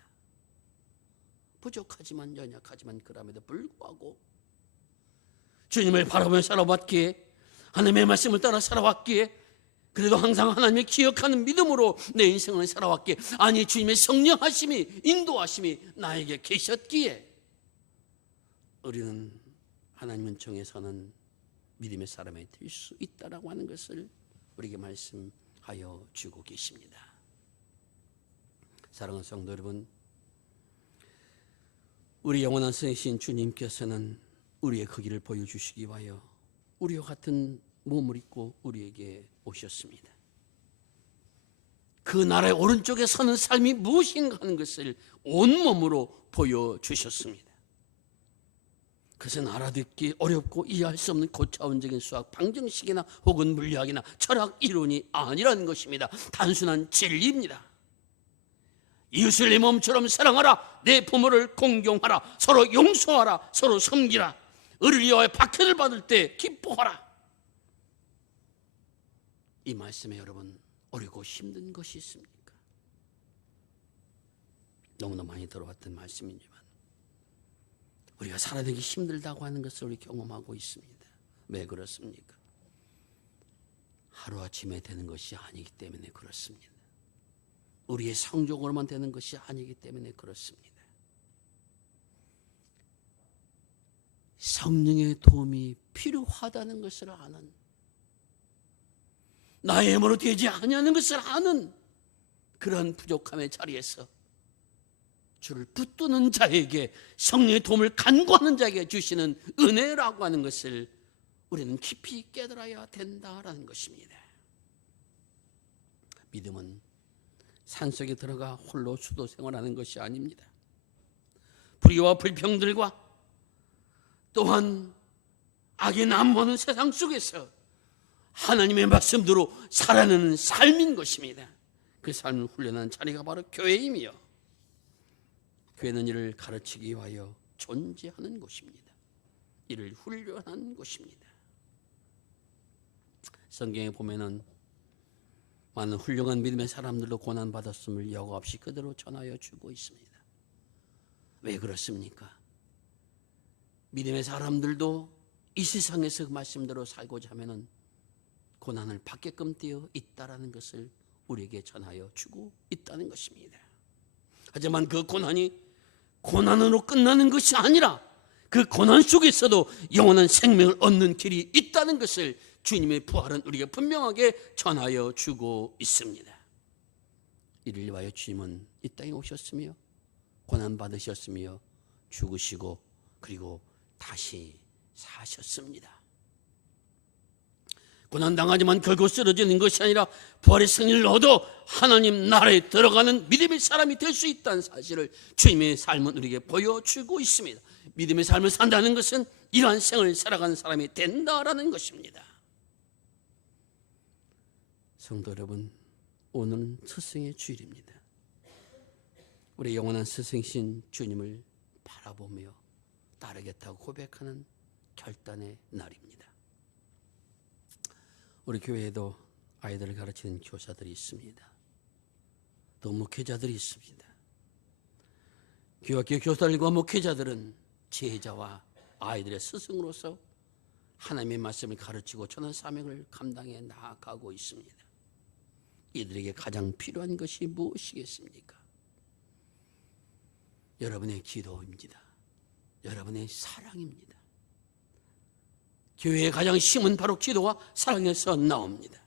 부족하지만 연약하지만 그럼에도 불구하고 주님을 바라보며 살아왔기에, 하나님의 말씀을 따라 살아왔기에, 그래도 항상 하나님을 기억하는 믿음으로 내 인생을 살아왔기에, 아니 주님의 성령하심이 인도하심이 나에게 계셨기에 우리는 하나님 은총에서는 믿음의 사람이 될 수 있다라고 하는 것을 우리에게 말씀하여 주고 계십니다. 사랑하는 성도 여러분, 우리 영원한 선생님 주님께서는 우리의 그 길을 보여주시기 위하여 우리와 같은 몸을 입고 우리에게 오셨습니다. 그 나라의 오른쪽에 서는 삶이 무엇인가 하는 것을 온몸으로 보여주셨습니다. 그것은 알아듣기 어렵고 이해할 수 없는 고차원적인 수학 방정식이나 혹은 물리학이나 철학 이론이 아니라는 것입니다. 단순한 진리입니다. 이웃을 내 몸처럼 사랑하라, 내 부모를 공경하라, 서로 용서하라, 서로 섬기라, 을을 위하여 박해를 받을 때 기뻐하라. 이 말씀에 여러분 어렵고 힘든 것이 있습니까? 너무나 많이 들어왔던 말씀이지만 우리가 살아내기 힘들다고 하는 것을 우리 경험하고 있습니다. 왜 그렇습니까? 하루아침에 되는 것이 아니기 때문에 그렇습니다. 우리의 성적으로만 되는 것이 아니기 때문에 그렇습니다. 성령의 도움이 필요하다는 것을 아는, 나의 힘으로 되지 아니하는 것을 아는 그런 부족함의 자리에서 주를 붙드는 자에게, 성령의 도움을 간구하는 자에게 주시는 은혜라고 하는 것을 우리는 깊이 깨달아야 된다라는 것입니다. 믿음은 산속에 들어가 홀로 수도 생활하는 것이 아닙니다. 불의와 불평들과 또한 악의 난무하는 세상 속에서 하나님의 말씀대로 살아내는 삶인 것입니다. 그 삶을 훈련하는 자리가 바로 교회이며, 교회는 이를 가르치기 위하여 존재하는 곳입니다. 이를 훈련하는 곳입니다. 성경에 보면은 많은 훌륭한 믿음의 사람들도 고난받았음을 여과 없이 그대로 전하여 주고 있습니다. 왜 그렇습니까? 믿음의 사람들도 이 세상에서 그 말씀대로 살고자 하면은 고난을 받게끔 되어 있다라는 것을 우리에게 전하여 주고 있다는 것입니다. 하지만 그 고난이 고난으로 끝나는 것이 아니라 그 고난 속에서도 영원한 생명을 얻는 길이 있다는 것을 주님의 부활은 우리에게 분명하게 전하여 주고 있습니다. 이를 위하여 주님은 이 땅에 오셨으며 고난 받으셨으며 죽으시고 그리고 다시 사셨습니다. 고난당하지만 결국 쓰러지는 것이 아니라 부활의 승리를 얻어 하나님 나라에 들어가는 믿음의 사람이 될 수 있다는 사실을 주님의 삶은 우리에게 보여주고 있습니다. 믿음의 삶을 산다는 것은 이러한 생을 살아가는 사람이 된다라는 것입니다. 성도 여러분, 오늘은 스승의 주일입니다. 우리 영원한 스승이신 주님을 바라보며 따르겠다고 고백하는 결단의 날입니다. 우리 교회에도 아이들을 가르치는 교사들이 있습니다. 또 목회자들이 있습니다. 교학교 교사들과 목회자들은 제자와 아이들의 스승으로서 하나님의 말씀을 가르치고 전한 사명을 감당해 나아가고 있습니다. 이들에게 가장 필요한 것이 무엇이겠습니까? 여러분의 기도입니다. 여러분의 사랑입니다. 교회의 가장 힘은 바로 기도와 사랑에서 나옵니다.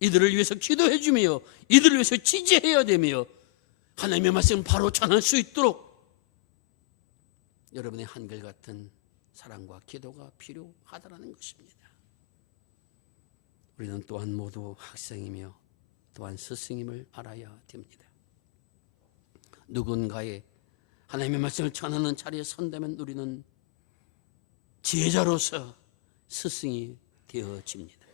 이들을 위해서 기도해 주며 이들을 위해서 지지해야 되며 하나님의 말씀을 바로 전할 수 있도록 여러분의 한결같은 사랑과 기도가 필요하다는 것입니다. 우리는 또한 모두 학생이며 또한 스승임을 알아야 됩니다. 누군가의 하나님의 말씀을 전하는 자리에 선다면 우리는 제자로서 스승이 되어집니다.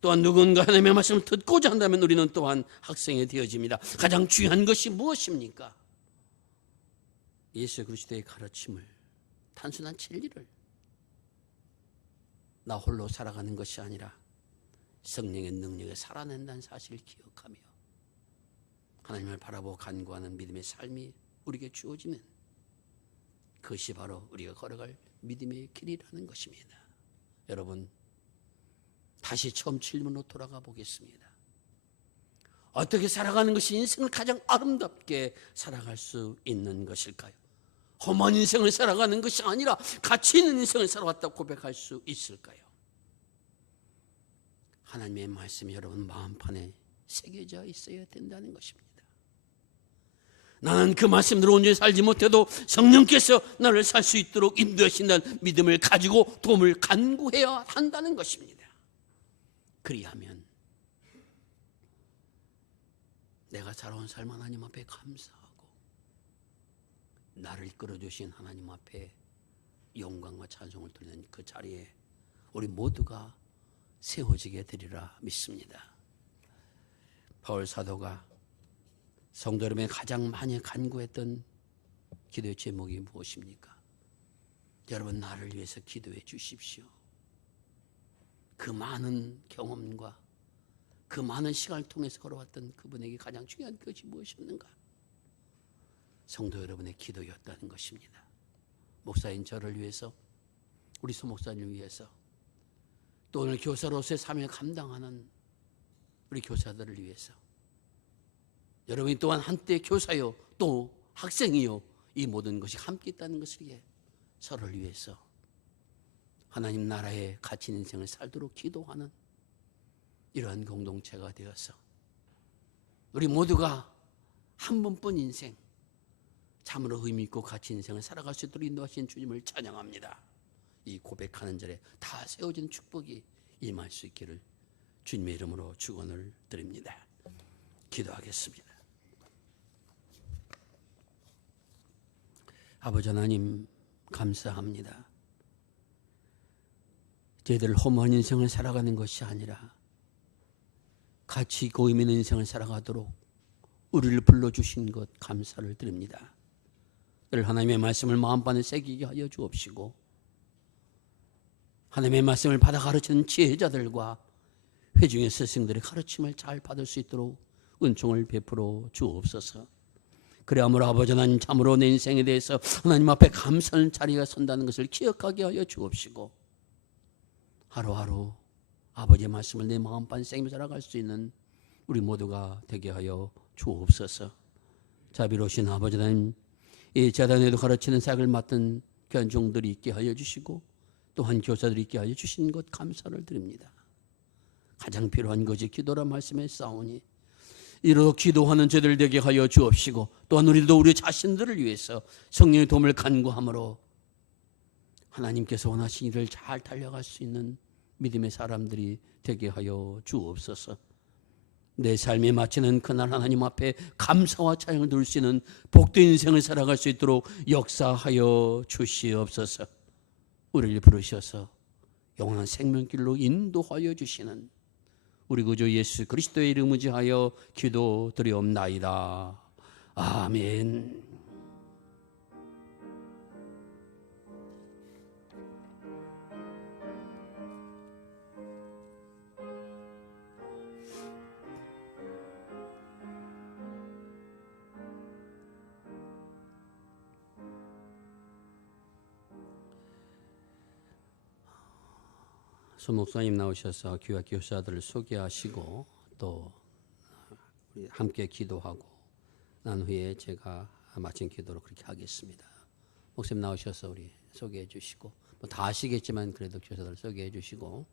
또한 누군가 하나님의 말씀을 듣고자 한다면 우리는 또한 학생이 되어집니다. 가장 중요한 것이 무엇입니까? 예수 그리스도의 가르침을, 단순한 진리를 나 홀로 살아가는 것이 아니라 성령의 능력에 살아낸다는 사실을 기억하며 하나님을 바라보고 간구하는 믿음의 삶이 우리에게 주어지는 그것이 바로 우리가 걸어갈 믿음의 길이라는 것입니다. 여러분, 다시 처음 질문으로 돌아가 보겠습니다. 어떻게 살아가는 것이 인생을 가장 아름답게 살아갈 수 있는 것일까요? 험한 인생을 살아가는 것이 아니라 가치 있는 인생을 살아왔다고 고백할 수 있을까요? 하나님의 말씀이 여러분 마음판에 새겨져 있어야 된다는 것입니다. 나는 그 말씀대로 온전히 살지 못해도 성령께서 나를 살 수 있도록 인도하신다는 믿음을 가지고 도움을 간구해야 한다는 것입니다. 그리하면 내가 살아온 삶 하나님 앞에 감사하고 나를 이끌어주신 하나님 앞에 영광과 찬송을 드리는 그 자리에 우리 모두가 세워지게 되리라 믿습니다. 바울 사도가 성도 여러분이 가장 많이 간구했던 기도의 제목이 무엇입니까? 여러분, 나를 위해서 기도해 주십시오. 그 많은 경험과 그 많은 시간을 통해서 걸어왔던 그분에게 가장 중요한 것이 무엇이었는가? 성도 여러분의 기도였다는 것입니다. 목사인 저를 위해서, 우리 소목사님을 위해서, 또 오늘 교사로서의 사명을 감당하는 우리 교사들을 위해서, 여러분이 또한 한때 교사요 또 학생이요 이 모든 것이 함께 있다는 것을 위해 서로를 위해서 하나님 나라의 가치 있는 인생을 살도록 기도하는 이러한 공동체가 되어서 우리 모두가 한 번뿐 인생 참으로 의미 있고 가치 있는 인생을 살아갈 수 있도록 인도하신 주님을 찬양합니다. 이 고백하는 절에 다 세워진 축복이 임할 수 있기를 주님의 이름으로 축원을 드립니다. 기도하겠습니다. 아버지 하나님 감사합니다. 저희들 험한 인생을 살아가는 것이 아니라 가치 있고 의미 있는 인생을 살아가도록 우리를 불러주신 것 감사를 드립니다. 늘 하나님의 말씀을 마음판에 새기게 하여 주옵시고 하나님의 말씀을 받아 가르치는 지혜자들과 회중의 스승들의 가르침을 잘 받을 수 있도록 은총을 베풀어 주옵소서. 그래야므로 아버지 하나님 참으로 내 인생에 대해서 하나님 앞에 감사하는 자리가 선다는 것을 기억하게 하여 주옵시고 하루하루 아버지의 말씀을 내 마음판 새기며 살아갈 수 있는 우리 모두가 되게 하여 주옵소서. 자비로우신 아버지 하나님, 이 재단에도 가르치는 사역을 맡은 귀한 종들이 있게 하여 주시고 또한 교사들이 있게 하여 주신 것 감사를 드립니다. 가장 필요한 것이 기도라 말씀에 싸우니 이로 기도하는 저들 되게 하여 주옵시고 또한 우리도 우리 자신들을 위해서 성령의 도움을 간구함으로 하나님께서 원하신 일을 잘 달려갈 수 있는 믿음의 사람들이 되게 하여 주옵소서. 내 삶에 마치는 그날 하나님 앞에 감사와 찬양을 드릴 수 있는 복된 인생을 살아갈 수 있도록 역사하여 주시옵소서. 우리를 부르셔서 영원한 생명길로 인도하여 주시는 우리 구주 예수 그리스도의 이름을 지하여 기도드리옵나이다. 아멘. 소 목사님 나오셔서 교회 교사들을 소개하시고 또 우리 함께 기도하고 난 후에 제가 마친 기도로 그렇게 하겠습니다. 목사님 나오셔서 우리 소개해 주시고 다 아시겠지만 그래도 교사들 소개해 주시고.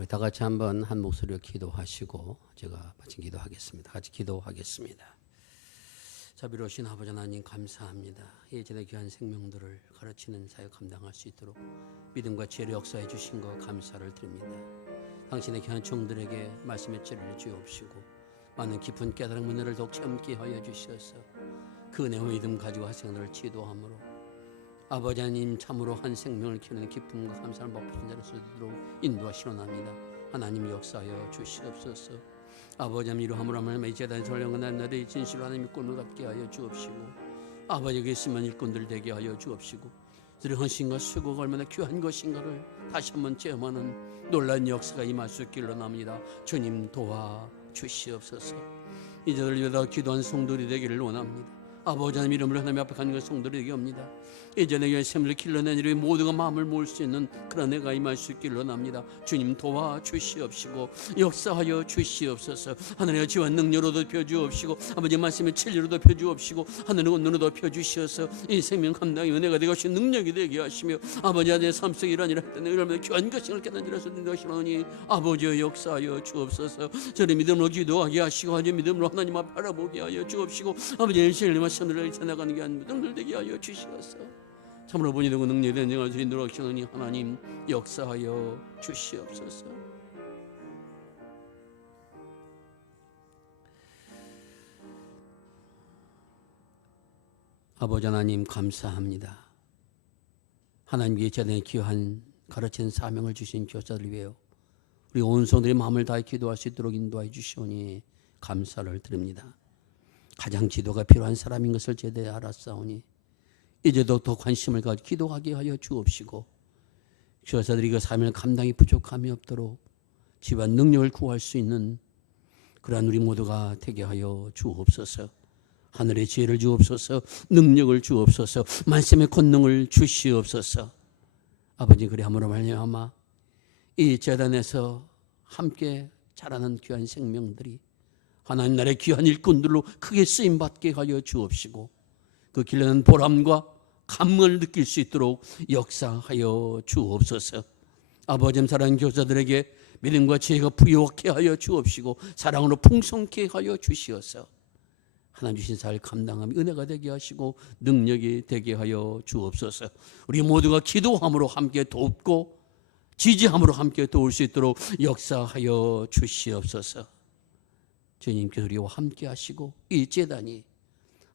우리 다 같이 한번 한 목소리로 기도하시고 제가 마침 기도하겠습니다. 같이 기도하겠습니다. 자비로우신 아버지 하나님 감사합니다. 예전의 귀한 생명들을 가르치는 사역 감당할 수 있도록 믿음과 지혜를 역사해 주신 것 감사를 드립니다. 당신의 귀한 종들에게 말씀의 지혜를 주옵시고 많은 깊은 깨달은 은혜를 더욱 체험케 하여 주셔서 그 은혜와 믿음 가지고 학생들을 지도함으로 아버지 하나님 참으로 한 생명을 키우는 기쁨과 감사를 맛보는 자를 수 있도록 인도하시옵나이다. 하나님 역사하여 주시옵소서. 아버지 하나님 이러함으로 하면 이 재단에서 올려놓은 날에 진실로 하나님 일꾼을 갖게 하여 주옵시고 아버지에게 있으면 일꾼들 되게 하여 주옵시고 그들의 헌신과 수고가 얼마나 귀한 것인가를 다시 한번 체험하는 놀라운 역사가 임할 수 있기를 원합니다. 주님 도와 주시옵소서. 이제들 위하여 기도한 성도들이 되기를 원합니다. 아버지 하나님 이름으로 하나님 앞에 가는 것 성도들이 되게 합니다. 예전에 샘을 길러낸 이를 모두가 마음을 모을 수 있는 그런 애가 임할 수 있기를 원합니다. 주님 도와 주시옵시고 역사하여 주시옵소서. 하늘의 지와 능력으로 덮여 주옵시고 아버지 말씀의 진리로 덮여 주옵시고 하늘의 온도로 덮여 주시어서 이 생명 감당의 은혜가 되게 하시고 능력이 되게 하시며 아버지 하나님의 삶 속에 이러한 일을 할 때는 얼마나 귀한 것을 깨닫는 일에서 능력하시노니 아버지여 역사하여 주옵소서. 저를 믿음으로 기도하게 하시고 아주 믿음으로 하나님 앞 바라보게 하여 주옵시고 아버지 일실님과 선을 지나가는 게 아닌 믿음들 되게 하여 주시옵소서. 참으로 본이 되고 능력이 된 영을 주인으로 하시는 하나님 역사하여 주시옵소서. 아버지 하나님 감사합니다. 하나님께 재단에 귀한 가르치는 사명을 주신 교사들 위하여 우리 온 성도의 마음을 다해 기도할 수 있도록 인도해 주시오니 감사를 드립니다. 가장 지도가 필요한 사람인 것을 제대로 알았사오니 이제도 더 관심을 가지고 기도하게 하여 주옵시고 교사들이 그 사명을 감당이 부족함이 없도록 집안 능력을 구할 수 있는 그러한 우리 모두가 되게 하여 주옵소서. 하늘의 지혜를 주옵소서. 능력을 주옵소서. 말씀의 권능을 주시옵소서. 아버지 그리함으로 말미암아 이 재단에서 함께 자라는 귀한 생명들이 하나님 나라의 귀한 일꾼들로 크게 쓰임받게 하여 주옵시고 그 길러낸 보람과 감흥을 느낄 수 있도록 역사하여 주옵소서. 아버지 사랑하는 교사들에게 믿음과 지혜가 부유하게 하여 주옵시고 사랑으로 풍성케 하여 주시어서 하나님 주신 사를 감당함이 은혜가 되게 하시고 능력이 되게 하여 주옵소서. 우리 모두가 기도함으로 함께 돕고 지지함으로 함께 도울 수 있도록 역사하여 주시옵소서. 주님께서 우리와 함께 하시고 이 제단이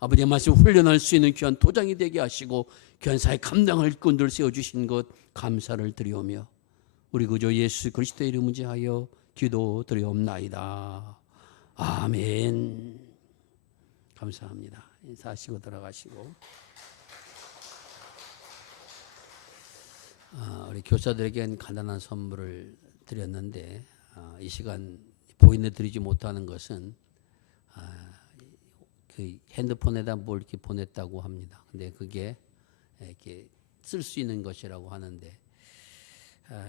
아버지의 말씀 훈련할 수 있는 귀한 도장이 되게 하시고 귀한 사회 감당할 꾼들 세워주신 것 감사를 드리오며 우리 구주 예수 그리스도의 이름을 지하여 기도드리옵나이다. 아멘. 감사합니다. 인사하시고 들어가시고. 우리 교사들에겐 간단한 선물을 드렸는데 이 시간 보이는 드리지 못하는 것은 그 핸드폰에다 뭘 이렇게 보냈다고 합니다. 근데 그게 이렇게 쓸 수 있는 것이라고 하는데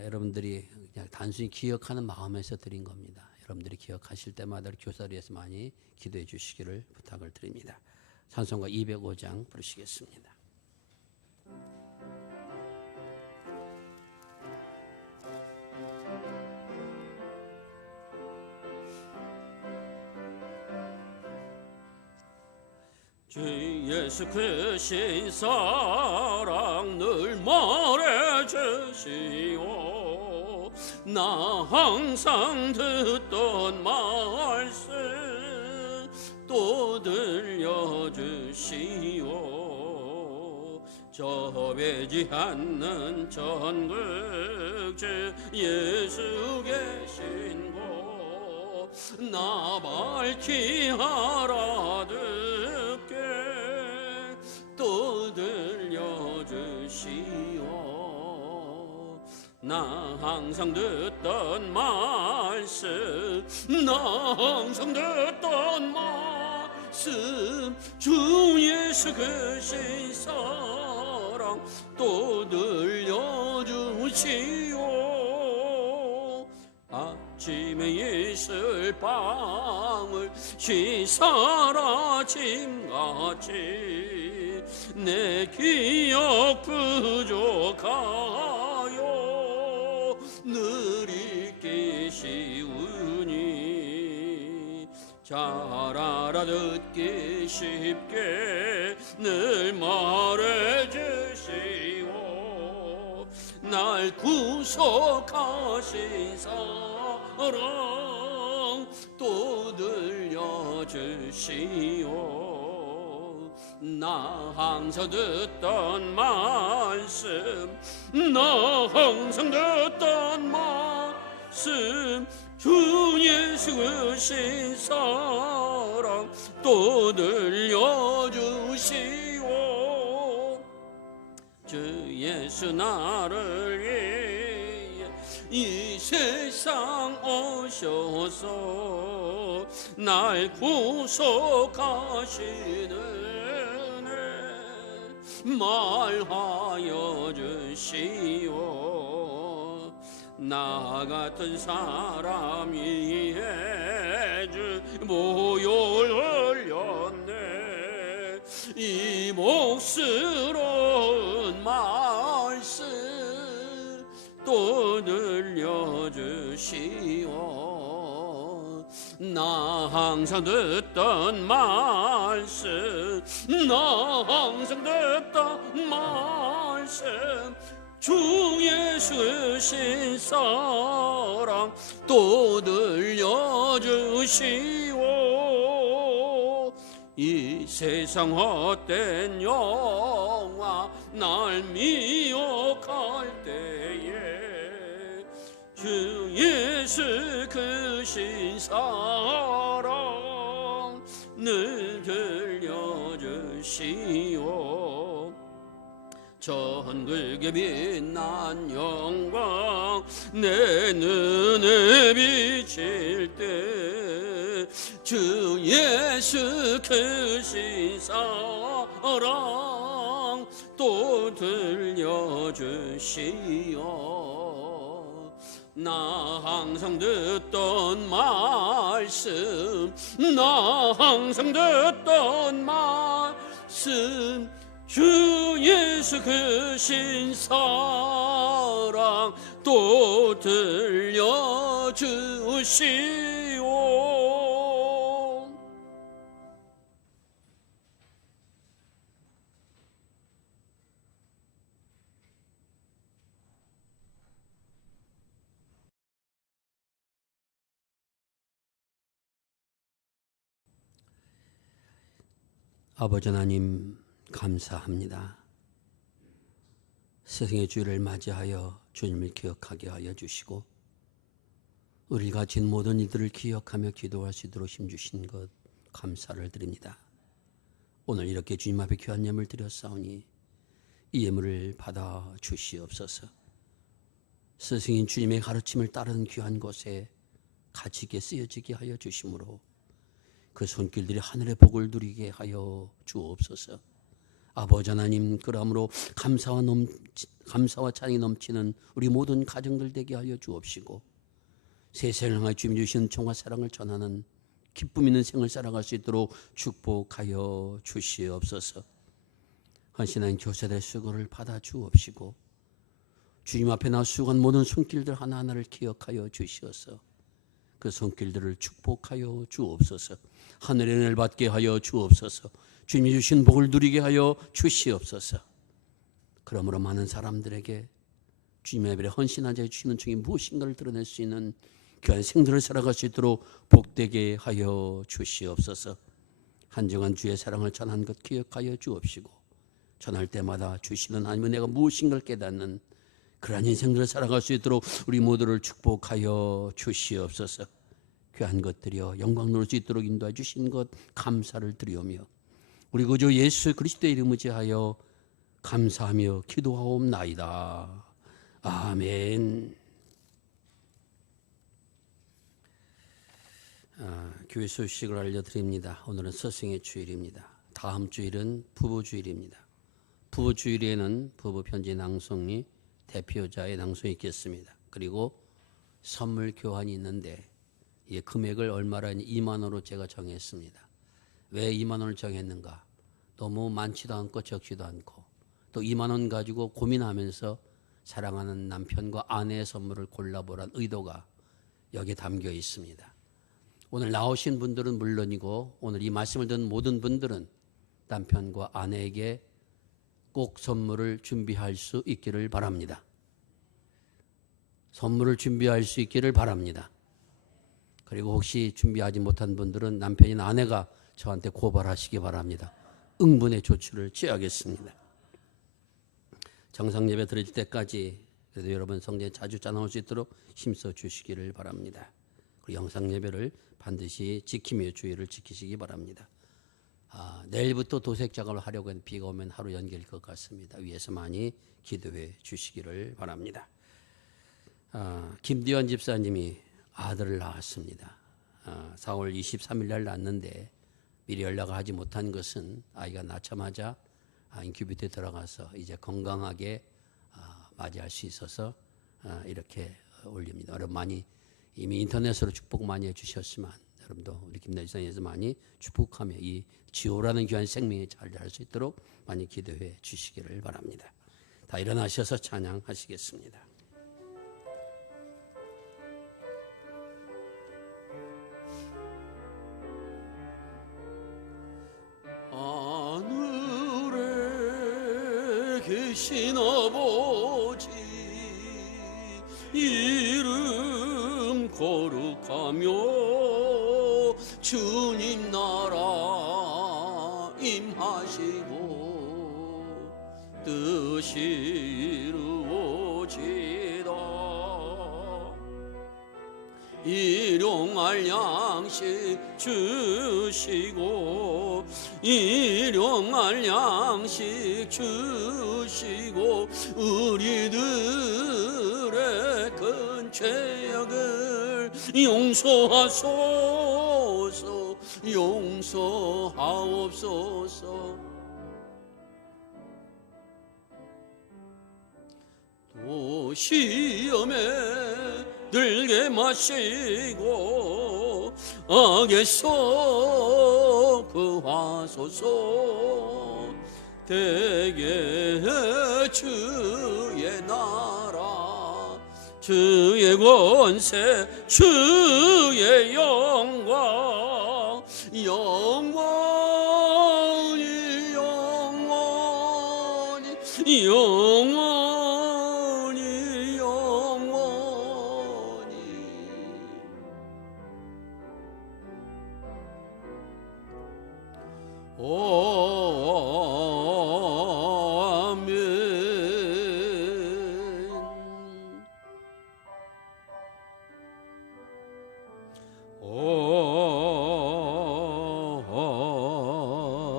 여러분들이 그냥 단순히 기억하는 마음에서 드린 겁니다. 여러분들이 기억하실 때마다 교사를 위해서 많이 기도해 주시기를 부탁을 드립니다. 찬송가 205장 부르시겠습니다. 주 예수 크신 사랑 늘 말해주시오. 나 항상 듣던 말씀 또 들려주시오. 저배지 않는 전국주 예수 계신 곳 나 밝히 알아듣게 또 들려주시오. 나 항상 듣던 말씀 나 항상 듣던 말씀 주 예수 크신 사랑 또 들려주시오. 아침에 있을 빵을 씻어라 짐같이 내 기억 부족하여 늘 잊기 쉬우니 잘 알아듣기 쉽게 늘 말해주시오. 날 구속하신 사랑 또 들려주시오. 나 항상 듣던 말씀 나 항상 듣던 말씀 주 예수 크신 사랑 또 들려주시오. 주 예수 나를 위해 이 세상 오셔서 날 구속하시는 은 말하여 주시오. 나 같은 사람이 주 모욕을 흘렸네. 이 몫스러운 말씀 또 들려주시오. 나 항상 듣던 말씀 나 항상 듣던 말씀 주 예수 크신 사랑 또 들려주시오. 이 세상 헛된 영화 날 미혹할 때에 주 예수 크신 사랑 늘 들려주시오. 전국에 빛난 영광 내 눈에 비칠 때 주 예수 크신 사랑 또 들려주시오. 나 항상 듣던 말씀 나 항상 듣던 말씀 주 예수 크신 사랑 또 들려주시오. 아버지 하나님 감사합니다. 스승의 주일을 맞이하여 주님을 기억하게 하여 주시고 우리 가진 모든 이들을 기억하며 기도할 수 있도록 힘주신 것 감사를 드립니다. 오늘 이렇게 주님 앞에 귀한 예물을 드렸사오니 이 예물을 받아 주시옵소서. 스승인 주님의 가르침을 따르는 귀한 곳에 가치 있게 쓰여지게 하여 주심으로 그 손길들이 하늘의 복을 누리게 하여 주옵소서. 아버지 하나님, 그러므로 감사와 찬양이 넘치는 우리 모든 가정들 되게 하여 주옵시고 세상을 향하여 주님 주신 정화 사랑을 전하는 기쁨 있는 생을 살아갈 수 있도록 축복하여 주시옵소서. 헌신한 교사들의 수고를 받아 주옵시고 주님 앞에 나 수고한 모든 손길들 하나하나를 기억하여 주시어서 그 손길들을 축복하여 주옵소서. 하늘의 은혜를 받게 하여 주옵소서. 주님이 주신 복을 누리게 하여 주시옵소서. 그러므로 많은 사람들에게 주님의 예배에 헌신한 자의 주시는 종이 무엇인가를 드러낼 수 있는 귀한 생들을 살아갈 수 있도록 복되게 하여 주시옵소서. 한정한 주의 사랑을 전한 것 기억하여 주옵시고 전할 때마다 주시는 하나님의 내가 무엇인가를 깨닫는 그러한 인생들을 살아갈 수 있도록 우리 모두를 축복하여 주시옵소서. 귀한 것들이여 영광 누릴 수 있도록 인도해 주신 것 감사를 드리오며 우리 구주 예수 그리스도의 이름을 의지하여 감사하며 기도하옵나이다. 아멘. 교회 소식을 알려드립니다. 오늘은 스승의 주일입니다. 다음 주일은 부부주일입니다. 부부주일에는 부부 편지 낭송이 대표자의 낭송이 있겠습니다. 그리고 선물 교환이 있는데 이 금액을 얼마라 2만 원으로 제가 정했습니다. 왜 2만 원을 정했는가? 너무 많지도 않고 적지도 않고 또 2만 원 가지고 고민하면서 사랑하는 남편과 아내의 선물을 골라보란 의도가 여기에 담겨 있습니다. 오늘 나오신 분들은 물론이고 오늘 이 말씀을 듣는 모든 분들은 남편과 아내에게 꼭 선물을 준비할 수 있기를 바랍니다. 선물을 준비할 수 있기를 바랍니다. 그리고 혹시 준비하지 못한 분들은 남편이나 아내가 저한테 고발하시기 바랍니다. 응분의 조치를 취하겠습니다. 정상 예배 드릴 때까지 그래도 여러분 성전에 자주 나올 수 있도록 힘써 주시기를 바랍니다. 그리고 영상 예배를 반드시 지키며 주의를 지키시기 바랍니다. 내일부터 도색 작업을 하려고 했는데 비가 오면 하루 연결일 것 같습니다. 위에서 많이 기도해 주시기를 바랍니다. 김디원 집사님이 아들을 낳았습니다. 4월 23일 날 낳았는데 미리 연락을 하지 못한 것은 아이가 낳자마자 인큐베이터에 들어가서 이제 건강하게 맞이할 수 있어서 이렇게 올립니다. 여러분 많이 이미 인터넷으로 축복 많이 해주셨지만 여러분도 우리 김대지사님에서 많이 축복하며 이 지호라는 귀한 생명이 잘 잘 수 있도록 많이 기도해 주시기를 바랍니다. 다 일어나셔서 찬양하시겠습니다. 하늘에 계신 아버지 이름 거룩하며 주님 나라 임하시고 뜻이 이루어지다. 일용할 양식 주시고 일용할 양식 주시고 우리들의 큰 죄악을 용서하소서 용서하옵소서. 또 시험에 들게 마시고 악에서 구하소서. 대개 주의 나라 주의 권세 주의 영광 영원히 영원히 영원히 영원히 오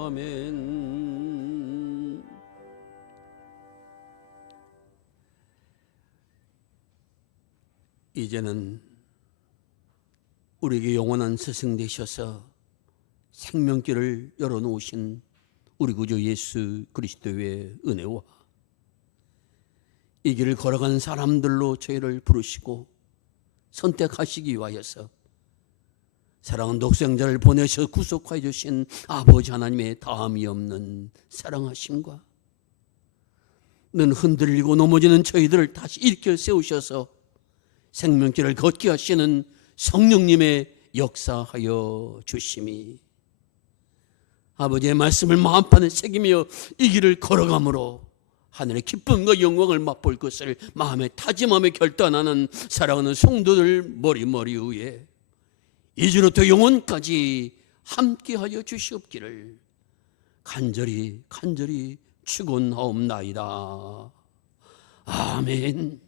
아멘. 이제는 우리에게 영원한 스승 되셔서 생명길을 열어놓으신 우리 구주 예수 그리스도의 은혜와 이 길을 걸어간 사람들로 저희를 부르시고 선택하시기 위하여서 사랑하는 독생자를 보내셔 구속하여 주신 아버지 하나님의 다함이 없는 사랑하심과 는 흔들리고 넘어지는 저희들을 다시 일으켜 세우셔서 생명길을 걷게 하시는 성령님의 역사하여 주심이 아버지의 말씀을 마음판에 새기며 이 길을 걸어감으로 하늘의 기쁨과 영광을 맛볼 것을 마음에 다짐하며 결단하는 사랑하는 성도들 머리 위에 이제로부터 영원까지 함께하여 주시옵기를 간절히 축원하옵나이다. 아멘.